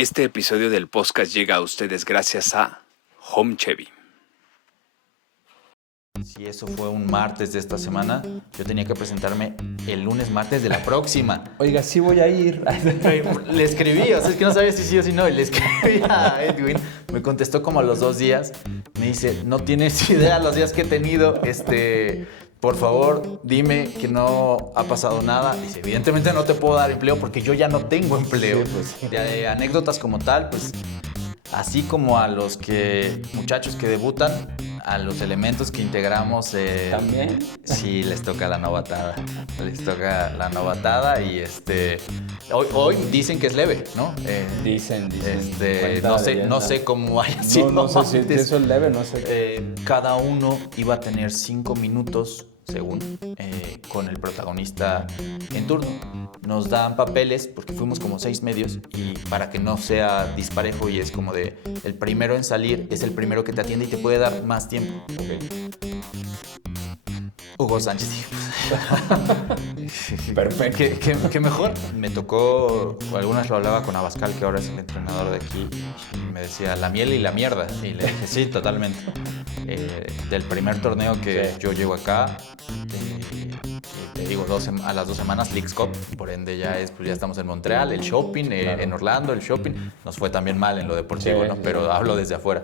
Este episodio del podcast llega a ustedes gracias a Home Chevy. Si eso fue un martes de esta semana, yo tenía que presentarme el lunes, martes de la próxima. Oiga, sí voy a ir. Le escribí, o sea, es que no sabía si sí o si no. Y le escribí a Edwin, me contestó como a los 2 días. Me dice, no tienes idea los días que he tenido, por favor, dime que no ha pasado nada. Dice, evidentemente no te puedo dar empleo porque yo ya no tengo empleo. Sí, pues. De anécdotas como tal, pues, así como a los muchachos que debutan, a los elementos que integramos, ¿También? sí, les toca la novatada. Les toca la novatada y hoy dicen que es leve, ¿no? Dicen. No sé cómo haya sido. No sé si antes. eso es leve, no sé. Cada uno iba a tener 5 minutos, según, con el protagonista en turno. Nos dan papeles, porque fuimos como 6 medios, y para que no sea disparejo y es como de el primero en salir es el primero que te atiende y te puede dar más tiempo. Hugo Sánchez. Perfecto. ¿Qué mejor? Me tocó, algunas lo hablaba con Abascal, que ahora es el entrenador de aquí, y me decía la miel y la mierda. Y le dije, sí, totalmente. Del primer torneo que yo llego acá, te digo, a las 2 semanas, Leagues Cup, por ende ya estamos en Montreal, el shopping, Claro. en Orlando, el shopping. Nos fue también mal en lo deportivo, Sí, ¿no? sí. Pero hablo desde afuera.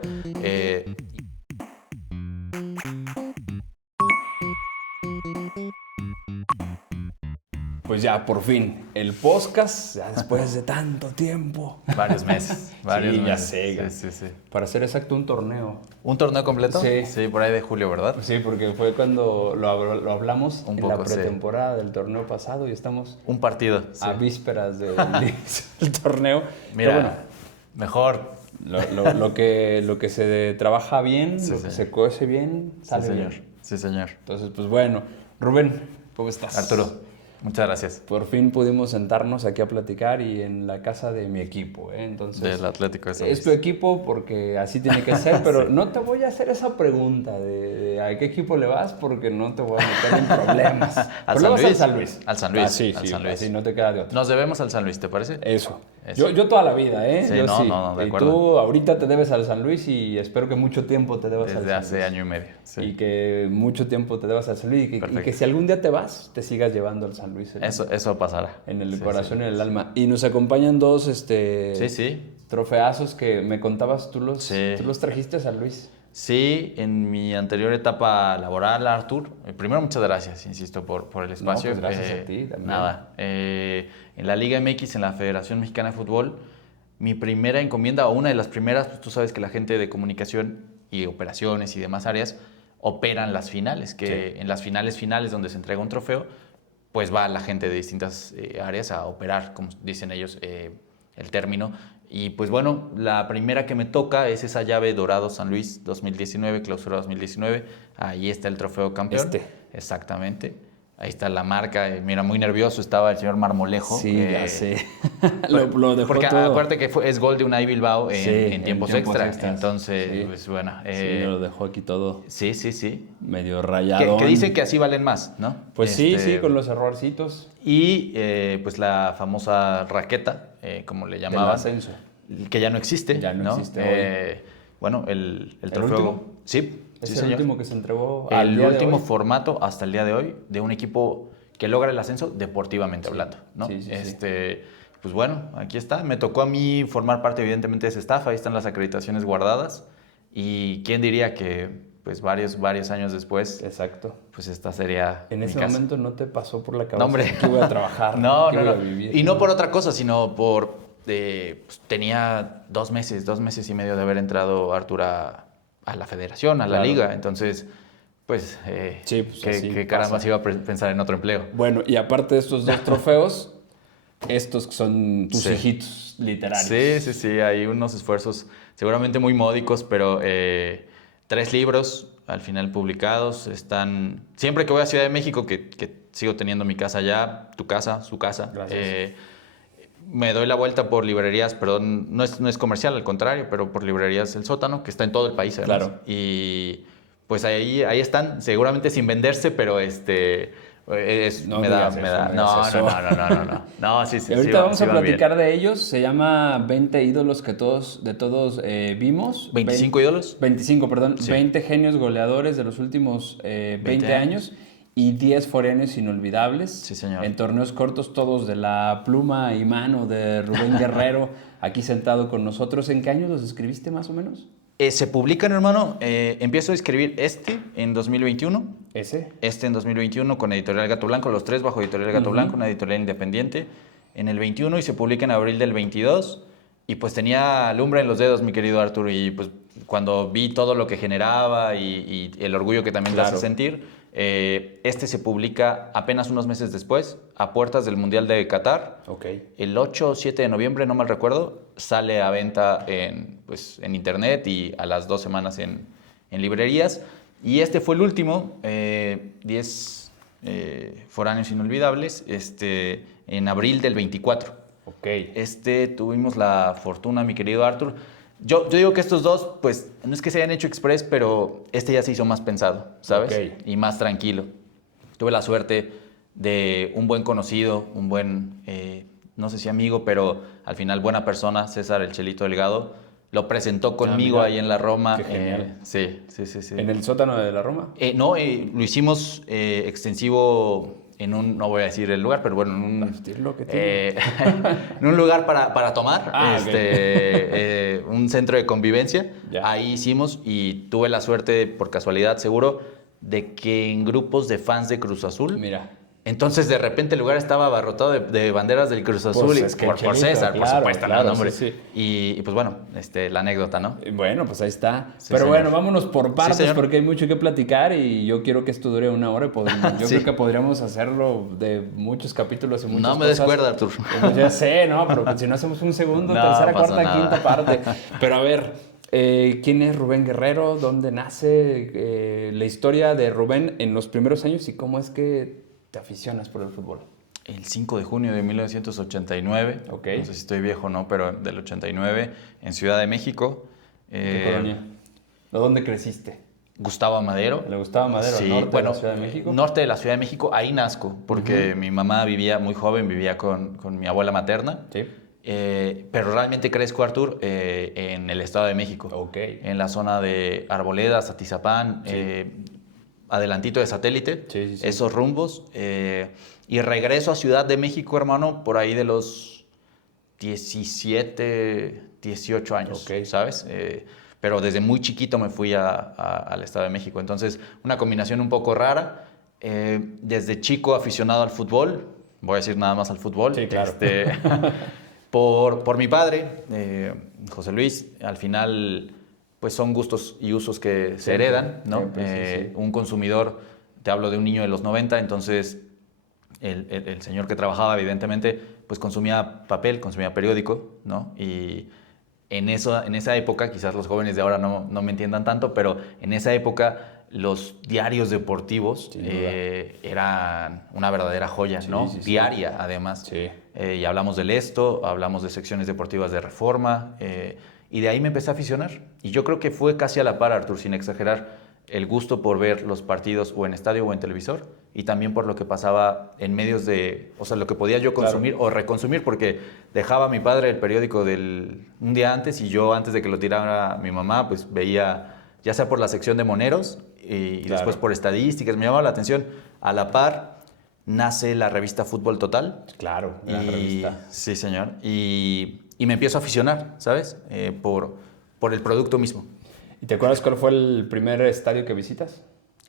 Pues ya, por fin, el podcast, ya después de tanto tiempo. Varios meses. Sí, ya meses. sé. Sí. Para ser exacto, un torneo. ¿Un torneo completo? Sí. Sí, por ahí de julio, ¿verdad? Sí, porque fue cuando lo hablamos Un en poco, la sí. pretemporada del torneo pasado y estamos Un partido. Sí. a vísperas del torneo. Mira, Pero bueno, mejor. lo que se trabaja bien, Sí, lo que sí. se cuece bien, sale Sí, señor. bien. Sí, señor. Entonces, pues bueno, Rubén, ¿cómo estás? Arturo, muchas gracias. Por fin pudimos sentarnos aquí a platicar y en la casa de mi equipo, ¿eh? Entonces, Del Atlético de San Luis. es tu equipo porque así tiene que ser, pero no te voy a hacer esa pregunta de a qué equipo le vas porque no te voy a meter en problemas. ¿Al Pero le San vas Luis? al San Luis. Al San Luis, Ah, sí, al sí, San Luis. así no te queda de otra. Nos debemos al San Luis, ¿te parece? Eso. Eso. Yo toda la vida, ¿eh? Sí, Yo no, de y acuerdo. tú ahorita te debes al San Luis y espero que mucho tiempo te debas al Desde San hace Luis. año y medio. Sí. Y que mucho tiempo te debas al San Luis y Perfecto. que si algún día te vas, te sigas llevando al San Luis. Eso pasará. En el Sí, corazón sí. y en el alma. Y nos acompañan dos Sí. trofeazos que me contabas, tú los Sí. trajiste a San Luis. Sí, en mi anterior etapa laboral, Artur, primero muchas gracias, insisto, por el espacio. pues gracias a ti también. Nada, en la Liga MX, en la Federación Mexicana de Fútbol, mi primera encomienda, o una de las primeras, pues tú sabes que la gente de comunicación y operaciones y demás áreas operan las finales, que en las finales donde se entrega un trofeo, pues va la gente de distintas áreas a operar, como dicen ellos, el término. Y pues bueno, la primera que me toca es esa llave Dorado San Luis 2019, clausura 2019. Ahí está el trofeo campeón. Exactamente. Ahí está la marca. Mira, muy nervioso estaba el señor Marmolejo. Sí, ya sé. lo dejó Porque todo. acuérdate que es gol de Unai Bilbao en tiempos extra. extras. Entonces, Sí. pues bueno. Sí, lo dejó aquí todo Sí. medio rayado. Que dicen que así valen más, ¿no? Pues sí, con los errorcitos Y pues la famosa raqueta, como le del llamaban. ascenso. Que ya no existe. Ya no existe hoy. Bueno, el trofeo. último? Sí, Es sí, el señor. último que se entregó al El día de último hoy. formato hasta el día de hoy de un equipo que logra el ascenso deportivamente hablando, ¿no? Sí. Pues bueno, aquí está. Me tocó a mí formar parte, evidentemente, de ese staff. Ahí están las acreditaciones guardadas. Y quién diría que, pues, varios años después, Exacto. pues esta sería En mi ese casa. momento no te pasó por la cabeza No, hombre. que iba a trabajar, No. que iba a vivir. Y no por otra cosa, sino por... pues, tenía 2 meses y medio de haber entrado Artur a la federación, a la Claro. liga. Entonces, pues, Sí, pues, así ¿qué caramba pasa. se iba a pensar en otro empleo? Bueno, y aparte de estos 2 trofeos, estos son tus Sí. hijitos literarios. Sí, hay unos esfuerzos seguramente muy módicos, pero 3 libros al final publicados están... Siempre que voy a Ciudad de México, que sigo teniendo mi casa allá, tu casa, su casa. Gracias. Me doy la vuelta por librerías, perdón, no es comercial, al contrario, pero por librerías El Sótano, que está en todo el país, además. Claro. Y pues ahí están, seguramente sin venderse, pero No me digas da, me eso, da. no No, digas eso. no. No, sí, sí. Y sí ahorita va- vamos sí a van bien. platicar de ellos. Se llama 20 ídolos que todos vimos. 25 ídolos. 25, perdón. Sí. 20 genios goleadores de los últimos 20 años. años y 10 forenes inolvidables. Sí, señor. En torneos cortos, todos de la pluma y mano de Rubén Guerrero, aquí sentado con nosotros. ¿En qué años los escribiste más o menos? Se publican, hermano. Empiezo a escribir en 2021. ¿Ese? En 2021 con Editorial Gato Blanco, los tres bajo Editorial Gato Blanco, una editorial independiente. En el 21 y se publica en abril del 22. Y pues tenía lumbre en los dedos, mi querido Arthur. Y pues cuando vi todo lo que generaba y el orgullo que también te Claro. hace sentir, se publica apenas unos meses después, a puertas del Mundial de Qatar. Ok. El 8 o 7 de noviembre, no mal recuerdo, sale a venta en internet y a las 2 semanas en librerías. Y este fue el último, 10 foráneos inolvidables, en abril del 24. Ok. Tuvimos la fortuna, mi querido Arthur. Yo digo que estos dos, pues, no es que se hayan hecho express, pero ya se hizo más pensado, ¿sabes? Ok. Y más tranquilo. Tuve la suerte de un buen conocido, un buen, no sé si amigo, pero al final buena persona, César el Chelito Delgado, lo presentó conmigo mira. ahí en la Roma. Qué genial. Sí. ¿En el sótano de la Roma? No, lo hicimos extensivo no voy a decir el lugar, pero bueno, Lo que tiene. en un lugar para tomar, Ok. un centro de convivencia. Ya. Ahí hicimos y tuve la suerte, por casualidad seguro, de que en grupos de fans de Cruz Azul. Mira. Entonces, de repente, el lugar estaba abarrotado de banderas del Cruz Azul. Pues y es que por Chelito, César, por claro, supuesto, claro, ¿no, hombre? sí. Y pues bueno, la anécdota, ¿no? Bueno, pues ahí está. Sí, Pero señor. bueno, vámonos por partes señor. porque hay mucho que platicar y yo quiero que esto dure una hora. Yo Sí. creo que podríamos hacerlo de muchos capítulos y muchas No me cosas. descuerda, Artur. Pues ya sé, ¿no? Pero pues si no hacemos un segundo, No tercera, pasa cuarta, nada. quinta parte. Pero a ver, ¿quién es Rubén Guerrero? ¿Dónde nace? La historia de Rubén en los primeros años y cómo es que te aficionas por el fútbol. El 5 de junio de 1989, Ok. no sé si estoy viejo o no, pero del 89, en Ciudad de México. ¿Qué colonia? ¿Dónde creciste? Gustavo Amadero. ¿Le gustaba Madero? Sí, ¿Norte bueno, de la Ciudad de México? Norte de la Ciudad de México, ahí nazco, porque mi mamá vivía muy joven, vivía con mi abuela materna. Sí. Pero realmente crezco, Artur, en el Estado de México. Ok. En la zona de Arboledas, Atizapán, adelantito de Satélite, Sí. esos rumbos. Y regreso a Ciudad de México, hermano, por ahí de los 17, 18 años, Ok. ¿sabes? Pero desde muy chiquito me fui al Estado de México. Entonces, una combinación un poco rara. Desde chico aficionado al fútbol, voy a decir nada más al fútbol. Sí, claro. Por mi padre, José Luis, al final pues son gustos y usos que se heredan, ¿no? Siempre, sí. Un consumidor, te hablo de un niño de los 90, entonces el señor que trabajaba evidentemente pues consumía papel, consumía periódico, ¿no? Y en esa época, quizás los jóvenes de ahora no me entiendan tanto, pero en esa época los diarios deportivos Sin duda. eran una verdadera joya, ¿no? Sí. Diaria, además. Sí. Y hablamos del Esto, hablamos de secciones deportivas de Reforma, y de ahí me empecé a aficionar. Y yo creo que fue casi a la par, Artur, sin exagerar, el gusto por ver los partidos o en estadio o en televisor, y también por lo que pasaba en medios o sea, lo que podía yo consumir o reconsumir, porque dejaba a mi padre el periódico un día antes y yo, antes de que lo tirara mi mamá, pues veía, ya sea por la sección de moneros y después por estadísticas, me llamaba la atención. A la par nace la revista Fútbol Total. Claro, gran revista. Sí, señor. Y me empiezo a aficionar, ¿sabes? Por el producto mismo. ¿Y te acuerdas cuál fue el primer estadio que visitas?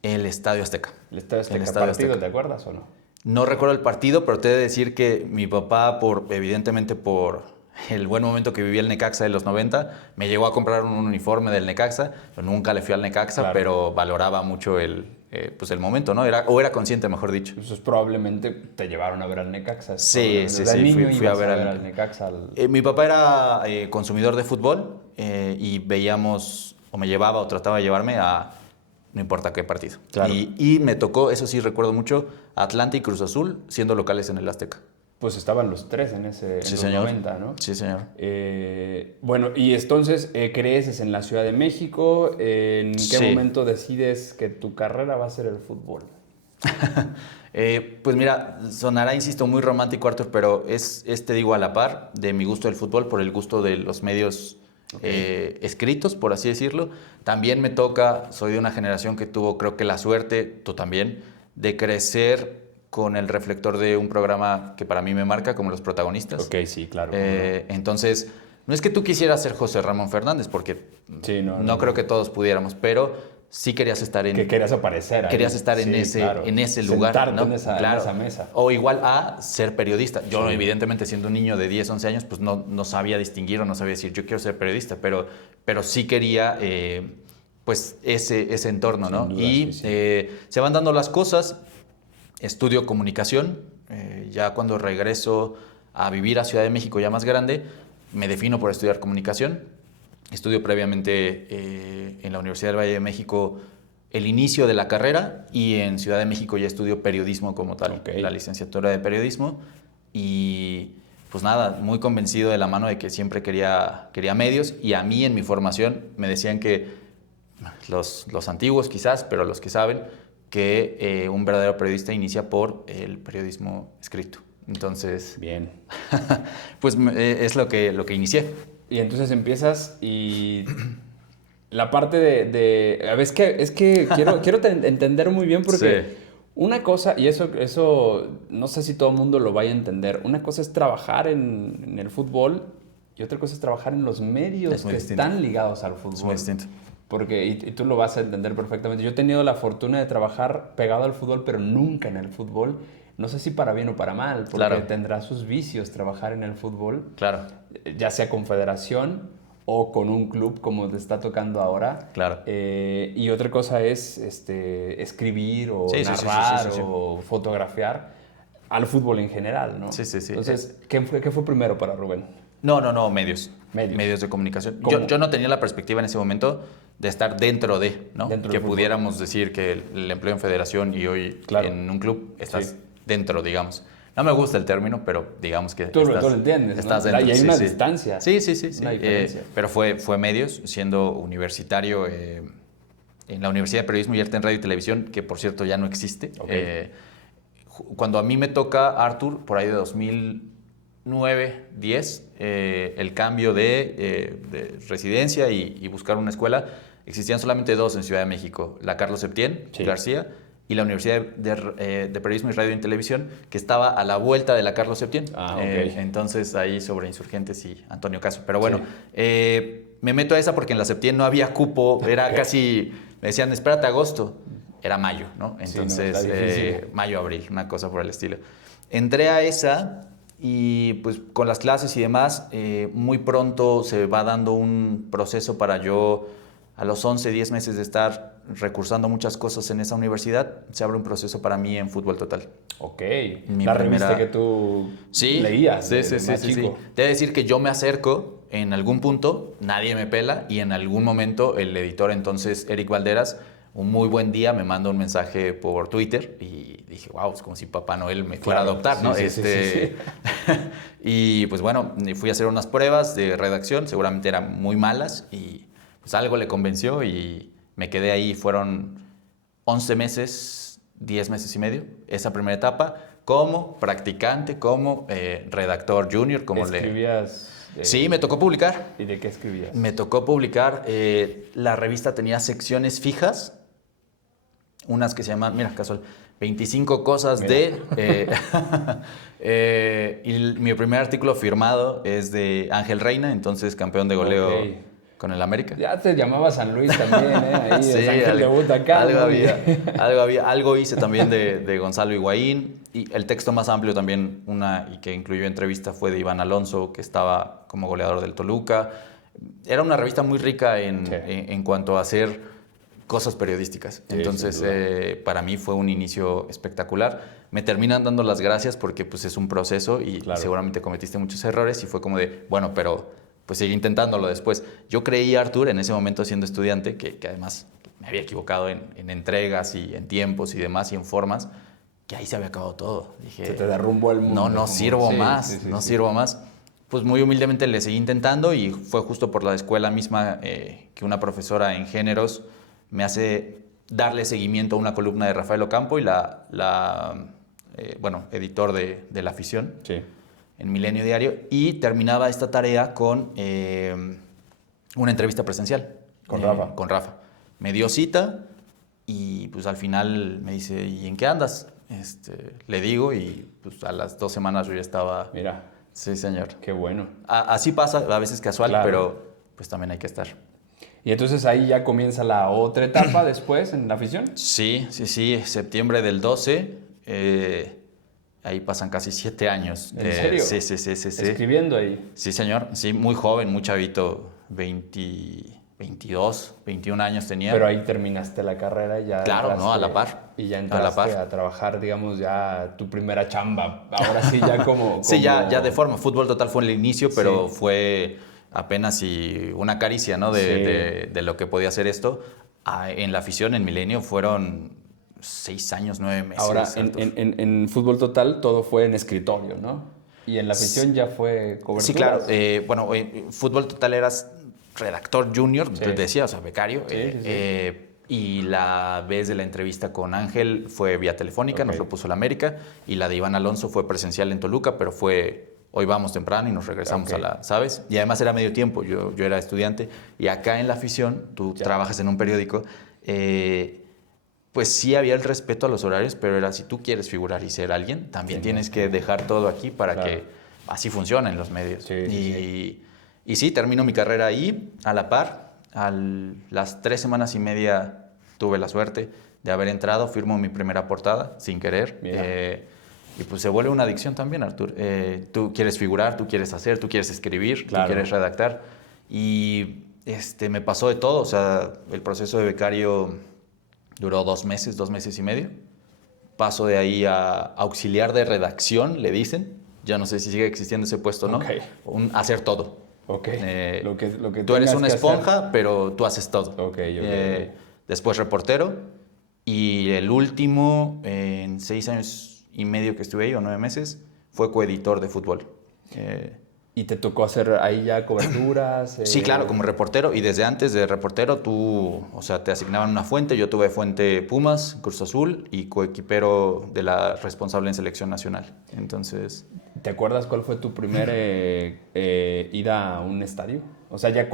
El Estadio Azteca. El Estadio Azteca. El Estadio ¿Partido, Azteca. te acuerdas o no? No recuerdo el partido, pero te he de decir que mi papá, evidentemente por el buen momento que vivía el Necaxa de los 90, me llegó a comprar un uniforme del Necaxa. Yo nunca le fui al Necaxa, Claro. pero valoraba mucho el momento, ¿no? Era consciente, mejor dicho. Entonces probablemente te llevaron a ver al Necaxa. Sí, Desde niño fui a ibas ver al Necaxa. Mi papá era consumidor de fútbol y veíamos, o me llevaba o trataba de llevarme a no importa qué partido. Claro. Y me tocó, eso sí recuerdo mucho, Atlante y Cruz Azul siendo locales en el Azteca. Pues estaban los tres en los 90, ¿no? Sí, señor. Bueno, y entonces creces en la Ciudad de México. ¿En qué Sí. momento decides que tu carrera va a ser el fútbol? Pues mira, sonará, insisto, muy romántico, Arthur, pero te digo, a la par de mi gusto del fútbol por el gusto de los medios escritos, por así decirlo. También me toca, soy de una generación que tuvo, creo que la suerte, tú también, de crecer con el reflector de un programa que para mí me marca, como Los Protagonistas. Ok, sí, claro. Entonces, no es que tú quisieras ser José Ramón Fernández, porque Sí, no creo que todos pudiéramos, pero sí querías estar que querías aparecer ahí. querías estar en ese lugar, sentarte ¿no? en esa mesa. O igual a ser periodista. Yo, evidentemente, siendo un niño de 10, 11 años, pues no sabía distinguir o no sabía decir, yo quiero ser periodista, pero sí quería, pues, ese entorno, ¿no? Sin duda, Y sí. se van dando las cosas. Estudio comunicación. Ya cuando regreso a vivir a Ciudad de México, ya más grande, me defino por estudiar comunicación. Estudio previamente en la Universidad del Valle de México el inicio de la carrera y en Ciudad de México ya estudio periodismo como tal, la licenciatura de periodismo. Y pues nada, muy convencido de la mano de que siempre quería medios, y a mí en mi formación me decían que los antiguos quizás, pero los que saben, que un verdadero periodista inicia por el periodismo escrito. Entonces, Bien. pues es lo que inicié. Y entonces empiezas y la parte de a ver, es que quiero entender muy bien porque Sí. una cosa, y eso no sé si todo el mundo lo vaya a entender, una cosa es trabajar en el fútbol y otra cosa es trabajar en los medios Es muy que distinto. están ligados al fútbol. Es muy distinto. Porque, y tú lo vas a entender perfectamente. Yo he tenido la fortuna de trabajar pegado al fútbol, pero nunca en el fútbol. No sé si para bien o para mal, porque Claro. tendrá sus vicios trabajar en el fútbol, Claro, ya sea con federación o con un club como te está tocando ahora. claro. Y otra cosa es escribir o Sí, sí, sí, sí, narrar sí, sí, sí. o fotografiar al fútbol en general, ¿no? Sí, sí, sí. Entonces, ¿qué fue primero para Rubén? No, medios. Medios. Medios de comunicación. ¿Cómo? Yo no tenía la perspectiva en ese momento de estar dentro de, ¿no? Dentro que del fútbol. pudiéramos decir que el empleo en federación y hoy Claro. en un club estás Sí. dentro, digamos. No me gusta el término, pero digamos que Tú lo entiendes, ¿no? estás dentro. Y hay sí, una sí. distancia. Sí. Una diferencia. Pero fue medios, siendo universitario en la Universidad de Periodismo y Arte en Radio y Televisión, que por cierto ya no existe. Ok. Cuando a mí me toca, Arthur, por ahí de 2009, 10, el cambio de residencia y buscar una escuela, existían solamente dos en Ciudad de México, la Carlos Septién Sí. García y la Universidad de Periodismo y Radio y Televisión, que estaba a la vuelta de la Carlos Septién. Ah, ok. Entonces ahí sobre Insurgentes y Antonio Caso. Pero bueno, Sí. me meto a esa porque en la Septién no había cupo, era Ok. casi, me decían, espérate agosto. Era mayo, ¿no? Sí, no, Entonces, está difícil. mayo, abril, una cosa por el estilo. Entré a esa y pues con las clases y demás, muy pronto se va dando un proceso para yo, a los 11, 10 meses de estar recursando muchas cosas en esa universidad, se abre un proceso para mí en Fútbol Total. Ok. Mi La primera- revista que tú Sí, leías sí, de sí, más sí. chico. Debe decir que yo me acerco en algún punto, nadie me pela, y en algún momento el editor entonces, Eric Valderas, un muy buen día me manda un mensaje por Twitter y dije, wow, es como si Papá Noel me fuera a Claro, adoptar, sí, ¿no? sí, sí. Y pues bueno, fui a hacer unas pruebas de redacción, seguramente eran muy malas, y pues algo le convenció y me quedé ahí. Fueron 11 meses, 10 meses y medio, esa primera etapa, como practicante, como redactor junior, como le... ¿Escribías? Sí, me tocó publicar. ¿Y de qué escribías? Me tocó publicar. La revista tenía secciones fijas, unas que se llaman, mira, casual, 25 cosas Mira. y mi primer artículo firmado es de Ángel Reina, entonces campeón de goleo Ok. con el América. Ya te llamaba San Luis también, ¿eh? Ahí Sí, es Ángel debuta acá. algo ¿no? había. Algo hice también de Gonzalo Higuaín, y el texto más amplio también, y que incluyó entrevista, fue de Iván Alonso, que estaba como goleador del Toluca. Era una revista muy rica en, Sí. en cuanto a hacer cosas periodísticas. Sí, Entonces, sin duda. para mí fue un inicio espectacular. Me terminan dando las gracias porque pues, es un proceso y Claro. seguramente cometiste muchos errores, y fue como de, bueno, pero pues sigue intentándolo después. Yo creí, Arthur, en ese momento siendo estudiante, que además me había equivocado en entregas y en tiempos y demás y en formas, que ahí se había acabado todo. Dije, Se te derrumbó el mundo. no como- sirvo sí, más, sí, sí, no sí. sirvo más. Pues muy humildemente le seguí intentando, y fue justo por la escuela misma que una profesora en géneros me hace darle seguimiento a una columna de Rafael Ocampo y editor de La Afición Sí. en Milenio Diario, y terminaba esta tarea con una entrevista presencial. Con Rafa. Con Rafa. Me dio cita y pues al final me dice, ¿y en qué andas? Le digo y pues a las 2 semanas yo ya estaba... Mira, Sí, señor. qué bueno. Así pasa, a veces casual, Claro. pero pues también hay que estar. Y entonces ahí ya comienza la otra etapa después en La Afición. Sí, septiembre del 12, ahí pasan casi 7 años. ¿En serio? Sí. Escribiendo ahí. Sí, señor, sí, muy joven, muy chavito, 22, 21 años tenía. Pero ahí terminaste la carrera y ya Claro, entraste, ¿no? A la par. Y ya A la entraste par. a trabajar, digamos, ya tu primera chamba. Ahora sí, ya como... Sí, ya de forma. Fútbol Total fue el inicio, pero Sí. fue apenas una caricia, ¿no? Sí. De lo que podía hacer esto. En La Afición, en Milenio, fueron 6 años, 9 meses. Ahora, Artur. en Fútbol Total todo fue en escritorio, ¿no? Y en La Afición ya fue cobertura. Sí, claro. Fútbol Total eras redactor junior, Sí. decía, o sea, becario. Sí. Y la vez de la entrevista con Ángel fue vía telefónica, Ok. nos lo puso la América. Y la de Iván Alonso fue presencial en Toluca, pero hoy vamos temprano y nos regresamos Ok. ¿sabes? Y además era medio tiempo, yo era estudiante. Y acá en La Afición, tú Ya. trabajas en un periódico, pues sí había el respeto a los horarios, pero era si tú quieres figurar y ser alguien, también tienes que dejar todo aquí para Claro. que así funcionen los medios. Sí. Y sí, termino mi carrera ahí, a la par. Las 3 semanas y media tuve la suerte de haber entrado, firmo mi primera portada, sin querer. Mira. Y pues se vuelve una adicción también, Artur. Tú quieres figurar, tú quieres hacer, tú quieres escribir, Claro. tú quieres redactar. Y me pasó de todo. O sea, el proceso de becario duró 2 meses y medio. Paso de ahí a auxiliar de redacción, le dicen. Ya no sé si sigue existiendo ese puesto o no. Ok. Hacer todo. Ok. Lo que Tú eres tengas una que esponja, pero tú haces todo. Ok. Después reportero. Y el último, en 6 años y medio que estuve ahí, o 9 meses, fue coeditor de fútbol. ¿Y te tocó hacer ahí ya coberturas? Sí, claro, como reportero. Y desde antes de reportero, te asignaban una fuente. Yo tuve fuente Pumas, Cruz Azul y coequipero de la responsable en selección nacional. Entonces... ¿Te acuerdas cuál fue tu primer ida a un estadio? O sea, ya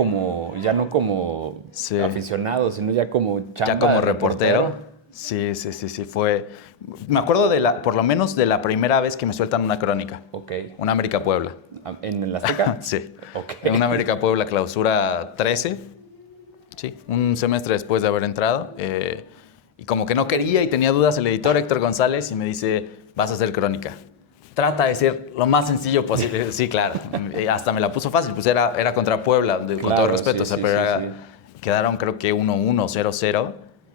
no como Sí. aficionado, sino ya como chamba. Ya como de reportero. Sí, fue... Me acuerdo por lo menos de la primera vez que me sueltan una crónica. Ok. Una América Puebla. ¿En el Azteca? Sí. Ok. En una América Puebla clausura 13. Sí, un semestre después de haber entrado. Y como que no quería y tenía dudas el editor Héctor González y me dice, vas a hacer crónica. Trata de ser lo más sencillo posible. Sí, claro. Hasta me la puso fácil. Pues era contra Puebla, con Claro, todo respeto. sí, O sea, sí, pero sí. quedaron creo que 1-1, 0-0.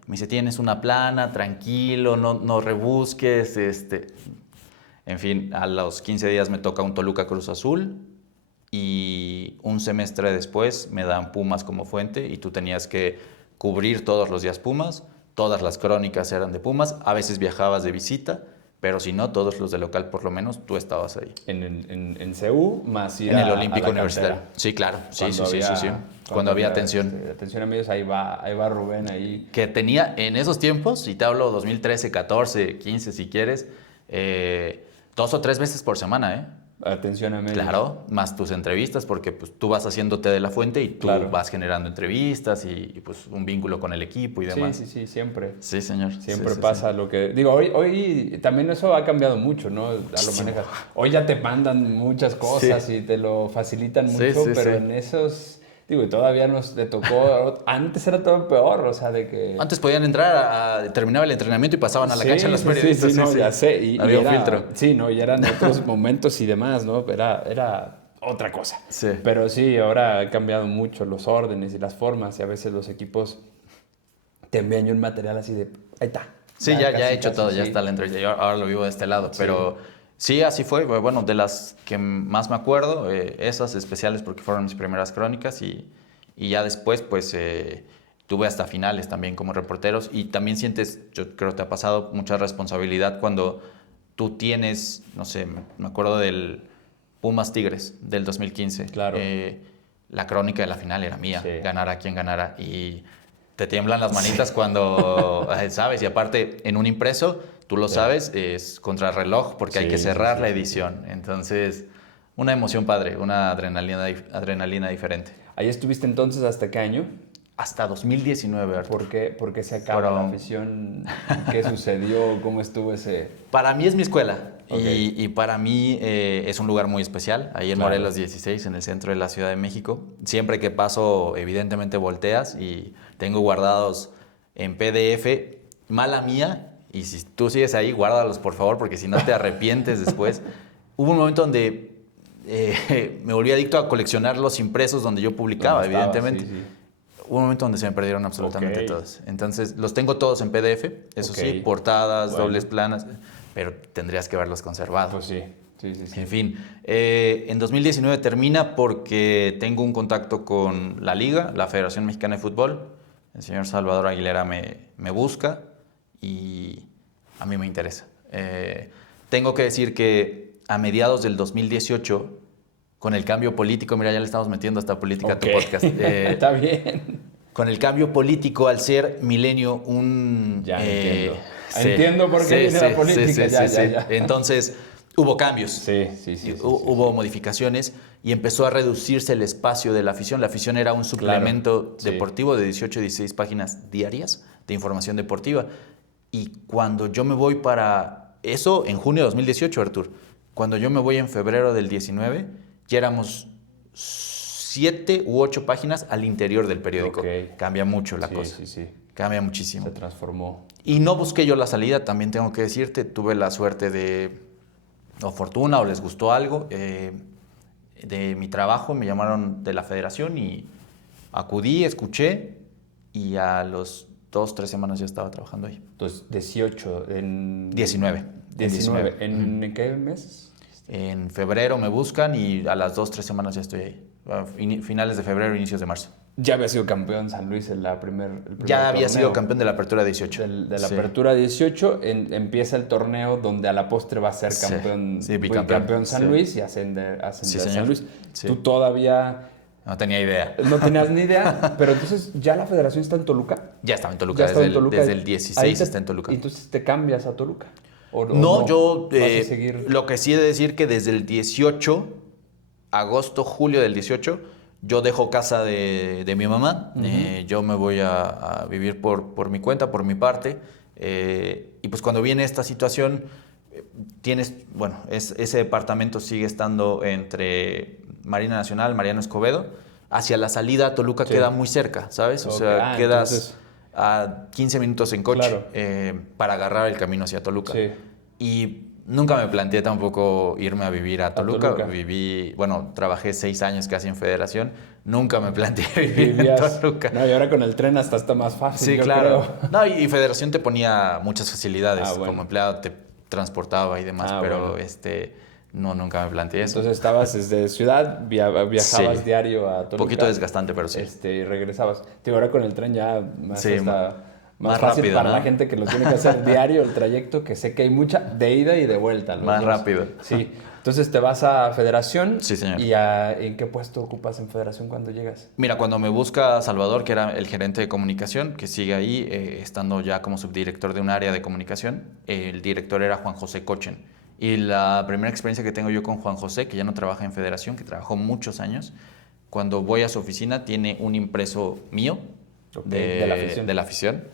Me dice, tienes una plana, tranquilo, no rebusques. En fin, a los 15 días me toca un Toluca Cruz Azul y un semestre después me dan Pumas como fuente y tú tenías que cubrir todos los días Pumas, todas las crónicas eran de Pumas, a veces viajabas de visita, pero si no, todos los de local por lo menos, tú estabas ahí. En CU, más ir En el a Olímpico la Universitario. cantera. Sí, claro. Sí. Cuando Cuando había tensión. Atención a medios, ahí va Rubén ahí. Que tenía en esos tiempos, y te hablo 2013, 14, 15 si quieres, 2 o 3 veces por semana, ¿eh? Atención a medios. Claro, más tus entrevistas, porque pues, tú vas haciéndote de la fuente y tú Claro. vas generando entrevistas y, pues un vínculo con el equipo y demás. Sí, siempre. Sí, señor. Siempre Sí. pasa lo que... Digo, hoy también eso ha cambiado mucho, ¿no? Ya lo manejas. Hoy ya te mandan muchas cosas y te lo facilitan Sí, mucho, sí, pero sí. en esos... Digo, y todavía nos te tocó... Antes era todo peor, o sea, de que... Antes podían entrar, terminaba el entrenamiento y pasaban a la Sí, cancha los sí, periodistas. sí, no, ya sé. Había un era- filtro. Sí, no, y eran otros momentos y demás, ¿no? Era otra cosa. Sí. Pero sí, ahora ha cambiado mucho los órdenes y las formas y a veces los equipos te envían un material así de... Ahí está. Sí, ya casi, he hecho casi, todo, sí. ya está la entrevista. Yo ahora lo vivo de este lado, Sí. pero sí, así fue. Bueno, de las que más me acuerdo, esas especiales porque fueron mis primeras crónicas y ya después, pues, tuve hasta finales también como reporteros y también sientes, yo creo que te ha pasado mucha responsabilidad cuando tú tienes, no sé, me acuerdo del Pumas Tigres del 2015. Claro. La crónica de la final era mía, Sí. ganara quien ganara y Te tiemblan las manitas cuando, ¿sabes? Y aparte, en un impreso, tú lo sabes, es contrarreloj porque hay que cerrar la edición. Entonces, una emoción padre, una adrenalina diferente. Ahí estuviste entonces, ¿hasta qué año? Hasta 2019, Arturo. ¿Por qué se acaba la afición? ¿Qué sucedió? ¿Cómo estuvo ese...? Para mí es mi escuela. Okay. Y para mí es un lugar muy especial, ahí en Morelos 16, en el centro de la Ciudad de México. Siempre que paso, evidentemente volteas y tengo guardados en PDF. Mala mía, y si tú sigues ahí, guárdalos por favor, porque si no te arrepientes después. Hubo un momento donde me volví adicto a coleccionar los impresos donde yo publicaba, evidentemente. Sí. Hubo un momento donde se me perdieron absolutamente todos. Entonces, los tengo todos en PDF, eso sí, portadas, dobles planas, pero tendrías que verlos conservados. Pues sí. En fin, en 2019 termina porque tengo un contacto con la Liga, la Federación Mexicana de Fútbol. El señor Salvador Aguilera me busca y a mí me interesa. Tengo que decir que a mediados del 2018, con el cambio político, mira, ya le estamos metiendo hasta política a tu podcast. Está bien. Con el cambio político, al ser Milenio un... Ya entiendo. Entiendo por qué viene la política. Ya. Entonces, hubo cambios. Sí. Hubo modificaciones y empezó a reducirse el espacio de la afición. La afición era un suplemento deportivo de 18 a 16 páginas diarias de información deportiva. Y cuando yo me voy para... Eso en junio de 2018, Artur. Cuando yo me voy en febrero del 19, ya éramos 7 u 8 páginas al interior del periódico. Cambia mucho la cosa. Sí. Cambia muchísimo. Se transformó. Y no busqué yo la salida, también tengo que decirte. Tuve la suerte de, o fortuna, o les gustó algo, de mi trabajo. Me llamaron de la federación y acudí, escuché y a los 2-3 semanas ya estaba trabajando ahí. Entonces, 18 en... 19. ¿En qué mes? En febrero me buscan y a las 2-3 semanas ya estoy ahí. Finales de febrero, inicios de marzo. Ya había sido campeón San Luis en el primer ya había sido campeón de la Apertura 18. De la Apertura 18 empieza el torneo donde a la postre va a ser campeón, campeón San Luis y ascender a San Luis. Sí. Tú todavía... No tenía idea. No tenías ni idea, pero entonces ya la federación está en Toluca. Ya estaba en Toluca, desde el 16 está en Toluca. ¿Y entonces te cambias a Toluca? No, yo ¿vas a seguir? Lo que sí he de decir que desde el 18, agosto, julio del 18, yo dejo casa de mi mamá. Yo me voy a vivir por mi cuenta, por mi parte. Y pues cuando viene esta situación, ese departamento sigue estando entre Marina Nacional, Mariano Escobedo. Hacia la salida, Toluca queda muy cerca, ¿sabes? O sea, quedas a 15 minutos en coche para agarrar el camino hacia Toluca. Sí. Y nunca me planteé tampoco irme a vivir a Toluca. Trabajé 6 años casi en Federación. Nunca me planteé vivir en Toluca. No, y ahora con el tren hasta está más fácil. Sí, claro. No, y Federación te ponía muchas facilidades. Como empleado te transportaba y demás, pero nunca me planteé eso. Entonces estabas desde ciudad, viajabas diario a Toluca. Un poquito desgastante, pero sí. Y regresabas. Ahora con el tren ya más fácil rápido, para la gente que lo tiene que hacer diario, el trayecto, que sé que hay mucha de ida y de vuelta. Más rápido. Sí. Entonces te vas a Federación. Sí, señor. ¿Y en qué puesto ocupas en Federación cuando llegas? Mira, cuando me busca Salvador, que era el gerente de comunicación, que sigue ahí, estando ya como subdirector de un área de comunicación, el director era Juan José Cochen. Y la primera experiencia que tengo yo con Juan José, que ya no trabaja en Federación, que trabajó muchos años, cuando voy a su oficina tiene un impreso mío de la afición.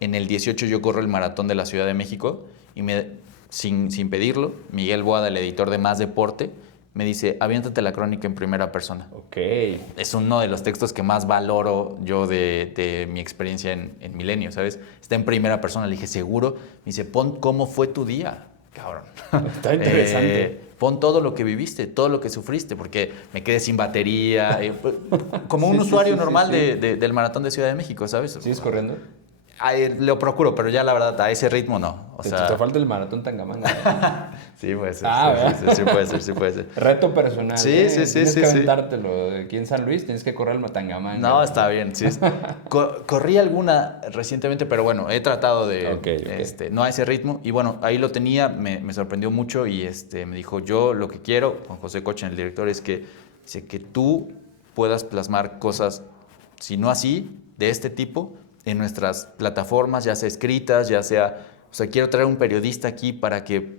En el 18 yo corro el maratón de la Ciudad de México y sin pedirlo, Miguel Boada, el editor de Más Deporte, me dice, aviéntate la crónica en primera persona. Es uno de los textos que más valoro yo de mi experiencia en Milenio, ¿sabes? Está en primera persona. Le dije, ¿seguro? Me dice, pon cómo fue tu día, cabrón. Está interesante. Pon todo lo que viviste, todo lo que sufriste, porque me quedé sin batería. Como un usuario normal del maratón de Ciudad de México, ¿sabes? ¿Sigues corriendo? Lo procuro, pero ya la verdad, a ese ritmo no. Te falta el maratón Tangamanga. Sí, puede ser. Sí puede ser. Reto personal. Sí. Tienes que aventártelo. Aquí en San Luis tienes que correr el Tangamanga. No, está bien. Sí. Corrí alguna recientemente, pero bueno, he tratado de no a ese ritmo. Y bueno, ahí lo tenía, me sorprendió mucho y me dijo, yo lo que quiero, Juan José Cochen, el director, es que tú puedas plasmar cosas, si no así, de este tipo, en nuestras plataformas, ya sea escritas, ya sea... O sea, quiero traer un periodista aquí para que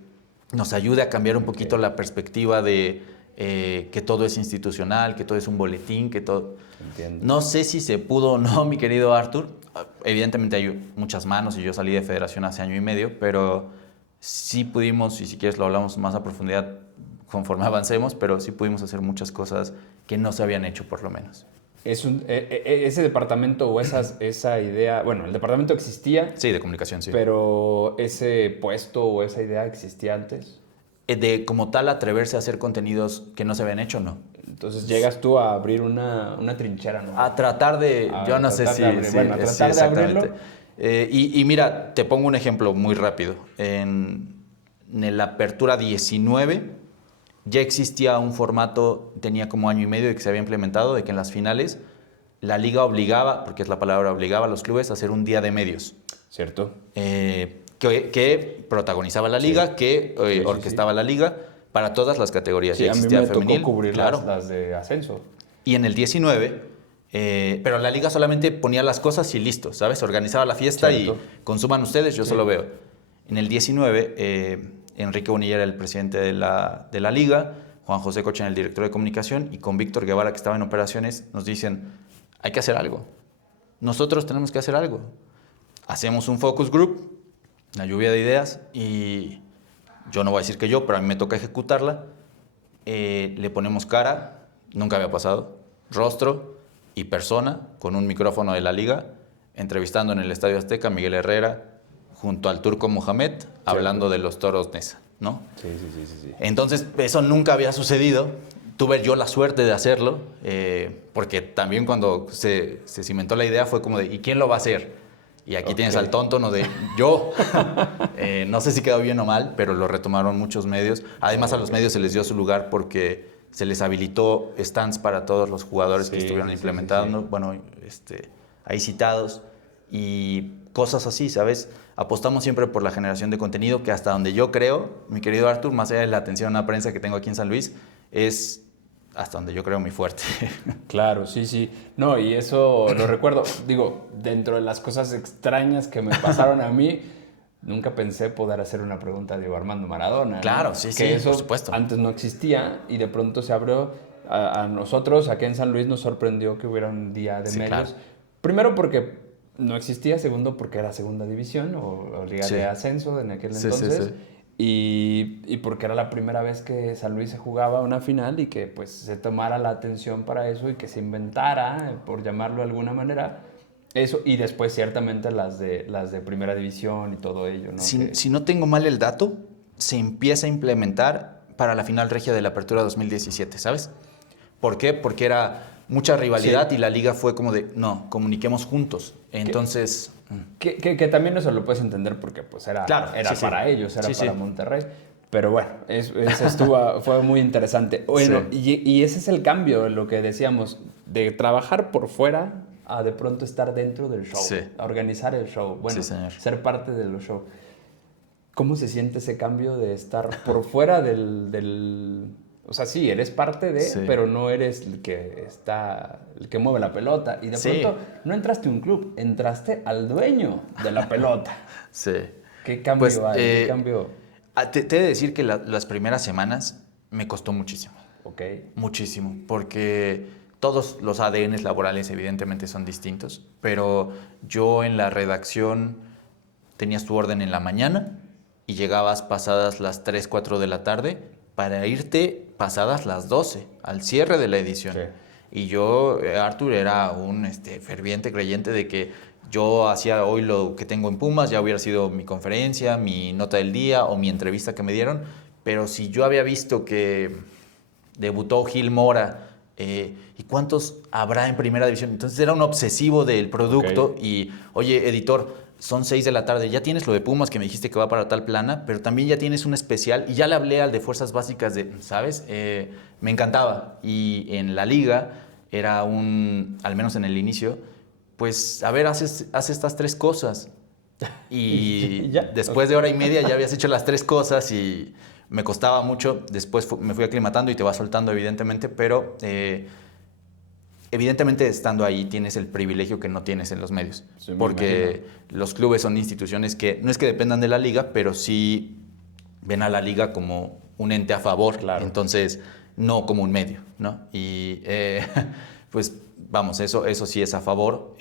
nos ayude a cambiar un poquito la perspectiva de que todo es institucional, que todo es un boletín, que todo... Entiendo. No sé si se pudo o no, mi querido Arthur. Evidentemente hay muchas manos y yo salí de federación hace año y medio, pero sí pudimos, y si quieres lo hablamos más a profundidad conforme avancemos, pero sí pudimos hacer muchas cosas que no se habían hecho por lo menos. Ese departamento o esa idea, bueno, el departamento existía, Sí, de comunicación, sí. pero ese puesto o esa idea existía antes. De como tal atreverse a hacer contenidos que no se habían hecho, no. Entonces llegas tú a abrir una trinchera, ¿no? A tratar de, yo no sé si... Bueno, a sí, tratar de abrirlo. Y mira, te pongo un ejemplo muy rápido. En la apertura 19 ya existía un formato, tenía como año y medio de que se había implementado, de que en las finales la liga obligaba, porque es la palabra, obligaba a los clubes a hacer un día de medios. ¿Cierto? Que protagonizaba la liga, Sí. que orquestaba la liga para todas las categorías. Sí, Ya a mí existía me femenil, tocó cubrir claro. las de ascenso. Y en el 19, pero la liga solamente ponía las cosas y listo, ¿sabes? Organizaba la fiesta Cierto. y consuman ustedes, yo Sí. solo veo. En el 19, Enrique Bonilla era el presidente de la liga, Juan José Cochen el director de comunicación, y con Víctor Guevara, que estaba en operaciones, nos dicen, hay que hacer algo. Nosotros tenemos que hacer algo. Hacemos un focus group, una lluvia de ideas, y yo no voy a decir que yo, pero a mí me toca ejecutarla. Le ponemos cara, nunca había pasado, rostro y persona con un micrófono de la liga, entrevistando en el Estadio Azteca a Miguel Herrera junto al Turco Mohamed, hablando de los toros Nesa, ¿no? Sí. Entonces, eso nunca había sucedido. Tuve yo la suerte de hacerlo, porque también cuando se cimentó la idea fue como de, ¿y quién lo va a hacer? Y aquí tienes al tonto, no de yo. No sé si quedó bien o mal, pero lo retomaron muchos medios. Además, a los medios se les dio su lugar porque se les habilitó stands para todos los jugadores que estuvieron implementando. Bueno, ahí citados y cosas así, ¿sabes? Apostamos siempre por la generación de contenido que hasta donde yo creo, mi querido Arthur, más allá de la atención a la prensa que tengo aquí en San Luis, es hasta donde yo creo muy fuerte. Claro, sí. No, y eso lo recuerdo. Digo, dentro de las cosas extrañas que me pasaron a mí, nunca pensé poder hacer una pregunta a Diego Armando Maradona. Claro, ¿no? sí, Que eso por supuesto. antes no existía y de pronto se abrió. A nosotros, aquí en San Luis, nos sorprendió que hubiera un día de medios. Claro. Primero porque no existía, segundo porque era segunda división o liga de ascenso en aquel entonces. Sí. Y porque era la primera vez que San Luis se jugaba una final y que pues se tomara la atención para eso y que se inventara, por llamarlo de alguna manera, eso. Y después ciertamente las de primera división y todo ello, ¿no? Si no tengo mal el dato, se empieza a implementar para la final regia de la Apertura 2017, ¿sabes? ¿Por qué? Porque era mucha rivalidad y la liga fue como de, no, comuniquemos juntos. Entonces... Que también eso lo puedes entender porque pues era para ellos, era para Monterrey. Pero bueno, eso fue muy interesante. Bueno, y ese es el cambio, lo que decíamos, de trabajar por fuera a de pronto estar dentro del show, a organizar el show, bueno, ser parte de los shows. ¿Cómo se siente ese cambio de estar por fuera del... O sea, sí, eres parte de, pero no eres el que mueve la pelota. Y de pronto no entraste a un club, entraste al dueño de la pelota. Sí. ¿Qué cambio hay? ¿Qué cambio? Te he de decir que las primeras semanas me costó muchísimo. Ok. Muchísimo, porque todos los ADNs laborales evidentemente son distintos, pero yo en la redacción tenías tu orden en la mañana y llegabas pasadas las 3, 4 de la tarde para irte pasadas las 12, al cierre de la edición. Y yo, Arthur, era un ferviente creyente de que yo hacía hoy lo que tengo en Pumas, ya hubiera sido mi conferencia, mi nota del día o mi entrevista que me dieron, pero si yo había visto que debutó Gil Mora, ¿y cuántos habrá en primera división? Entonces era un obsesivo del producto y, oye, editor, son 6 de la tarde, ya tienes lo de Pumas que me dijiste que va para tal plana, pero también ya tienes un especial y ya le hablé al de Fuerzas Básicas ¿sabes? Me encantaba. Y en la liga era al menos en el inicio, pues, a ver, haz estas 3 cosas. Y después de hora y media ya habías hecho las 3 cosas y me costaba mucho. Después me fui aclimatando y te va soltando, evidentemente, pero evidentemente estando ahí tienes el privilegio que no tienes en los medios. Sí, porque los clubes son instituciones que no es que dependan de la liga, pero sí ven a la liga como un ente a favor. Claro. Entonces, no como un medio, ¿no? Y pues vamos, eso sí es a favor.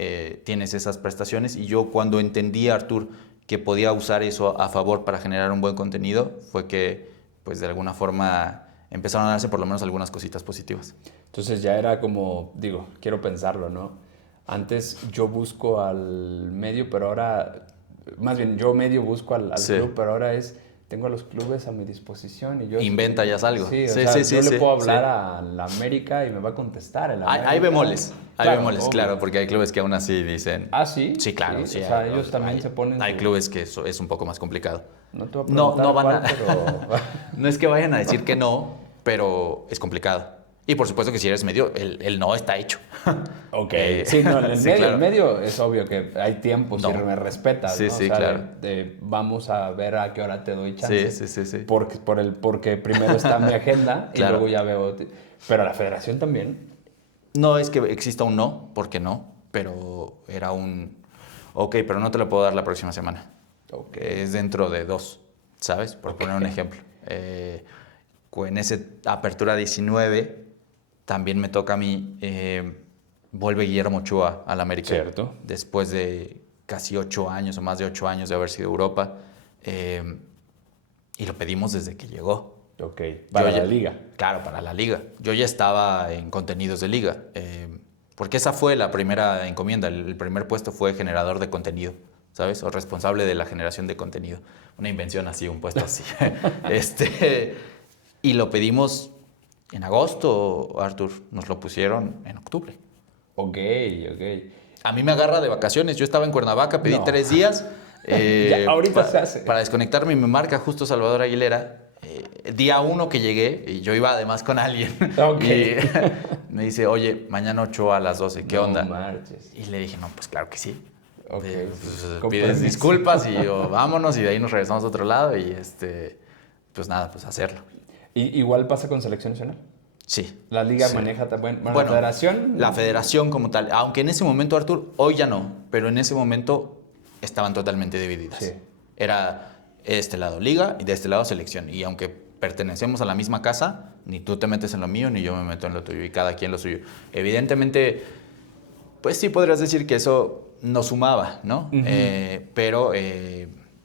Tienes esas prestaciones. Y yo cuando entendí, Artur, que podía usar eso a favor para generar un buen contenido, fue que pues de alguna forma empezaron a darse por lo menos algunas cositas positivas. Entonces ya era como, digo, quiero pensarlo, ¿no? Antes yo busco al medio, pero ahora, más bien yo medio busco al Sí. club, pero ahora tengo a los clubes a mi disposición y yo... Inventa ya algo. Sí, Sí, o sea, sí, yo sí, le puedo hablar sí. a la América y me va a contestar. El América. Hay bemoles, Claro, claro, porque hay clubes que aún así dicen... ¿Ah, sí? Sí, claro. Sí, o sea, ellos también se ponen... Hay clubes que eso es un poco más complicado. No te voy a preguntar No van cuál, a... pero... No es que vayan a decir que no, pero es complicado. Y por supuesto que si eres medio, el no está hecho. Ok. Sí, no, sí, claro. el medio es obvio que hay tiempo, si me respetas, Sí, ¿no? sí, o sea, claro. Vamos a ver a qué hora te doy chance. Sí. Porque primero está mi agenda Claro. y luego ya veo... Pero la federación también. No es que exista un no, porque no, pero era un... Ok, pero no te lo puedo dar la próxima semana. Ok. Es dentro de 2, ¿sabes? Por poner un ejemplo. En esa apertura 19, también me toca a mí, vuelve Guillermo Ochoa al América. Cierto. Después de casi 8 años o más de 8 años de haber sido Europa. Y lo pedimos desde que llegó. Ok, para Yo la ya- liga. Claro, para la liga. Yo ya estaba en contenidos de liga, porque esa fue la primera encomienda. El primer puesto fue generador de contenido, ¿sabes? O responsable de la generación de contenido. Una invención así, un puesto así. Y lo pedimos en agosto, Artur. Nos lo pusieron en octubre. Ok. A mí me agarra de vacaciones. Yo estaba en Cuernavaca, pedí No. 3 días. Ya, ahorita se hace. Para desconectarme, me marca justo Salvador Aguilera. Día 1 que llegué, y yo iba además con alguien. Ok. Y me dice, oye, mañana 8 a las 12, ¿qué onda? No marches. Y le dije, no, pues claro que sí. Ok. Pues, Con pides permiso. disculpas y vámonos, y de ahí nos regresamos a otro lado. Y pues nada, pues hacerlo. Igual pasa con selección nacional. Sí. La liga Sí. maneja también. Bueno, Bueno, la federación. La federación como tal, aunque en ese momento, Artur, hoy ya no, pero en ese momento estaban totalmente divididas. Sí. Era este lado liga y de este lado selección. Y aunque pertenecemos a la misma casa, ni tú te metes en lo mío, ni yo me meto en lo tuyo, y cada quien lo suyo. Evidentemente, pues sí podrías decir que eso nos sumaba, ¿no? Ujú. Pero,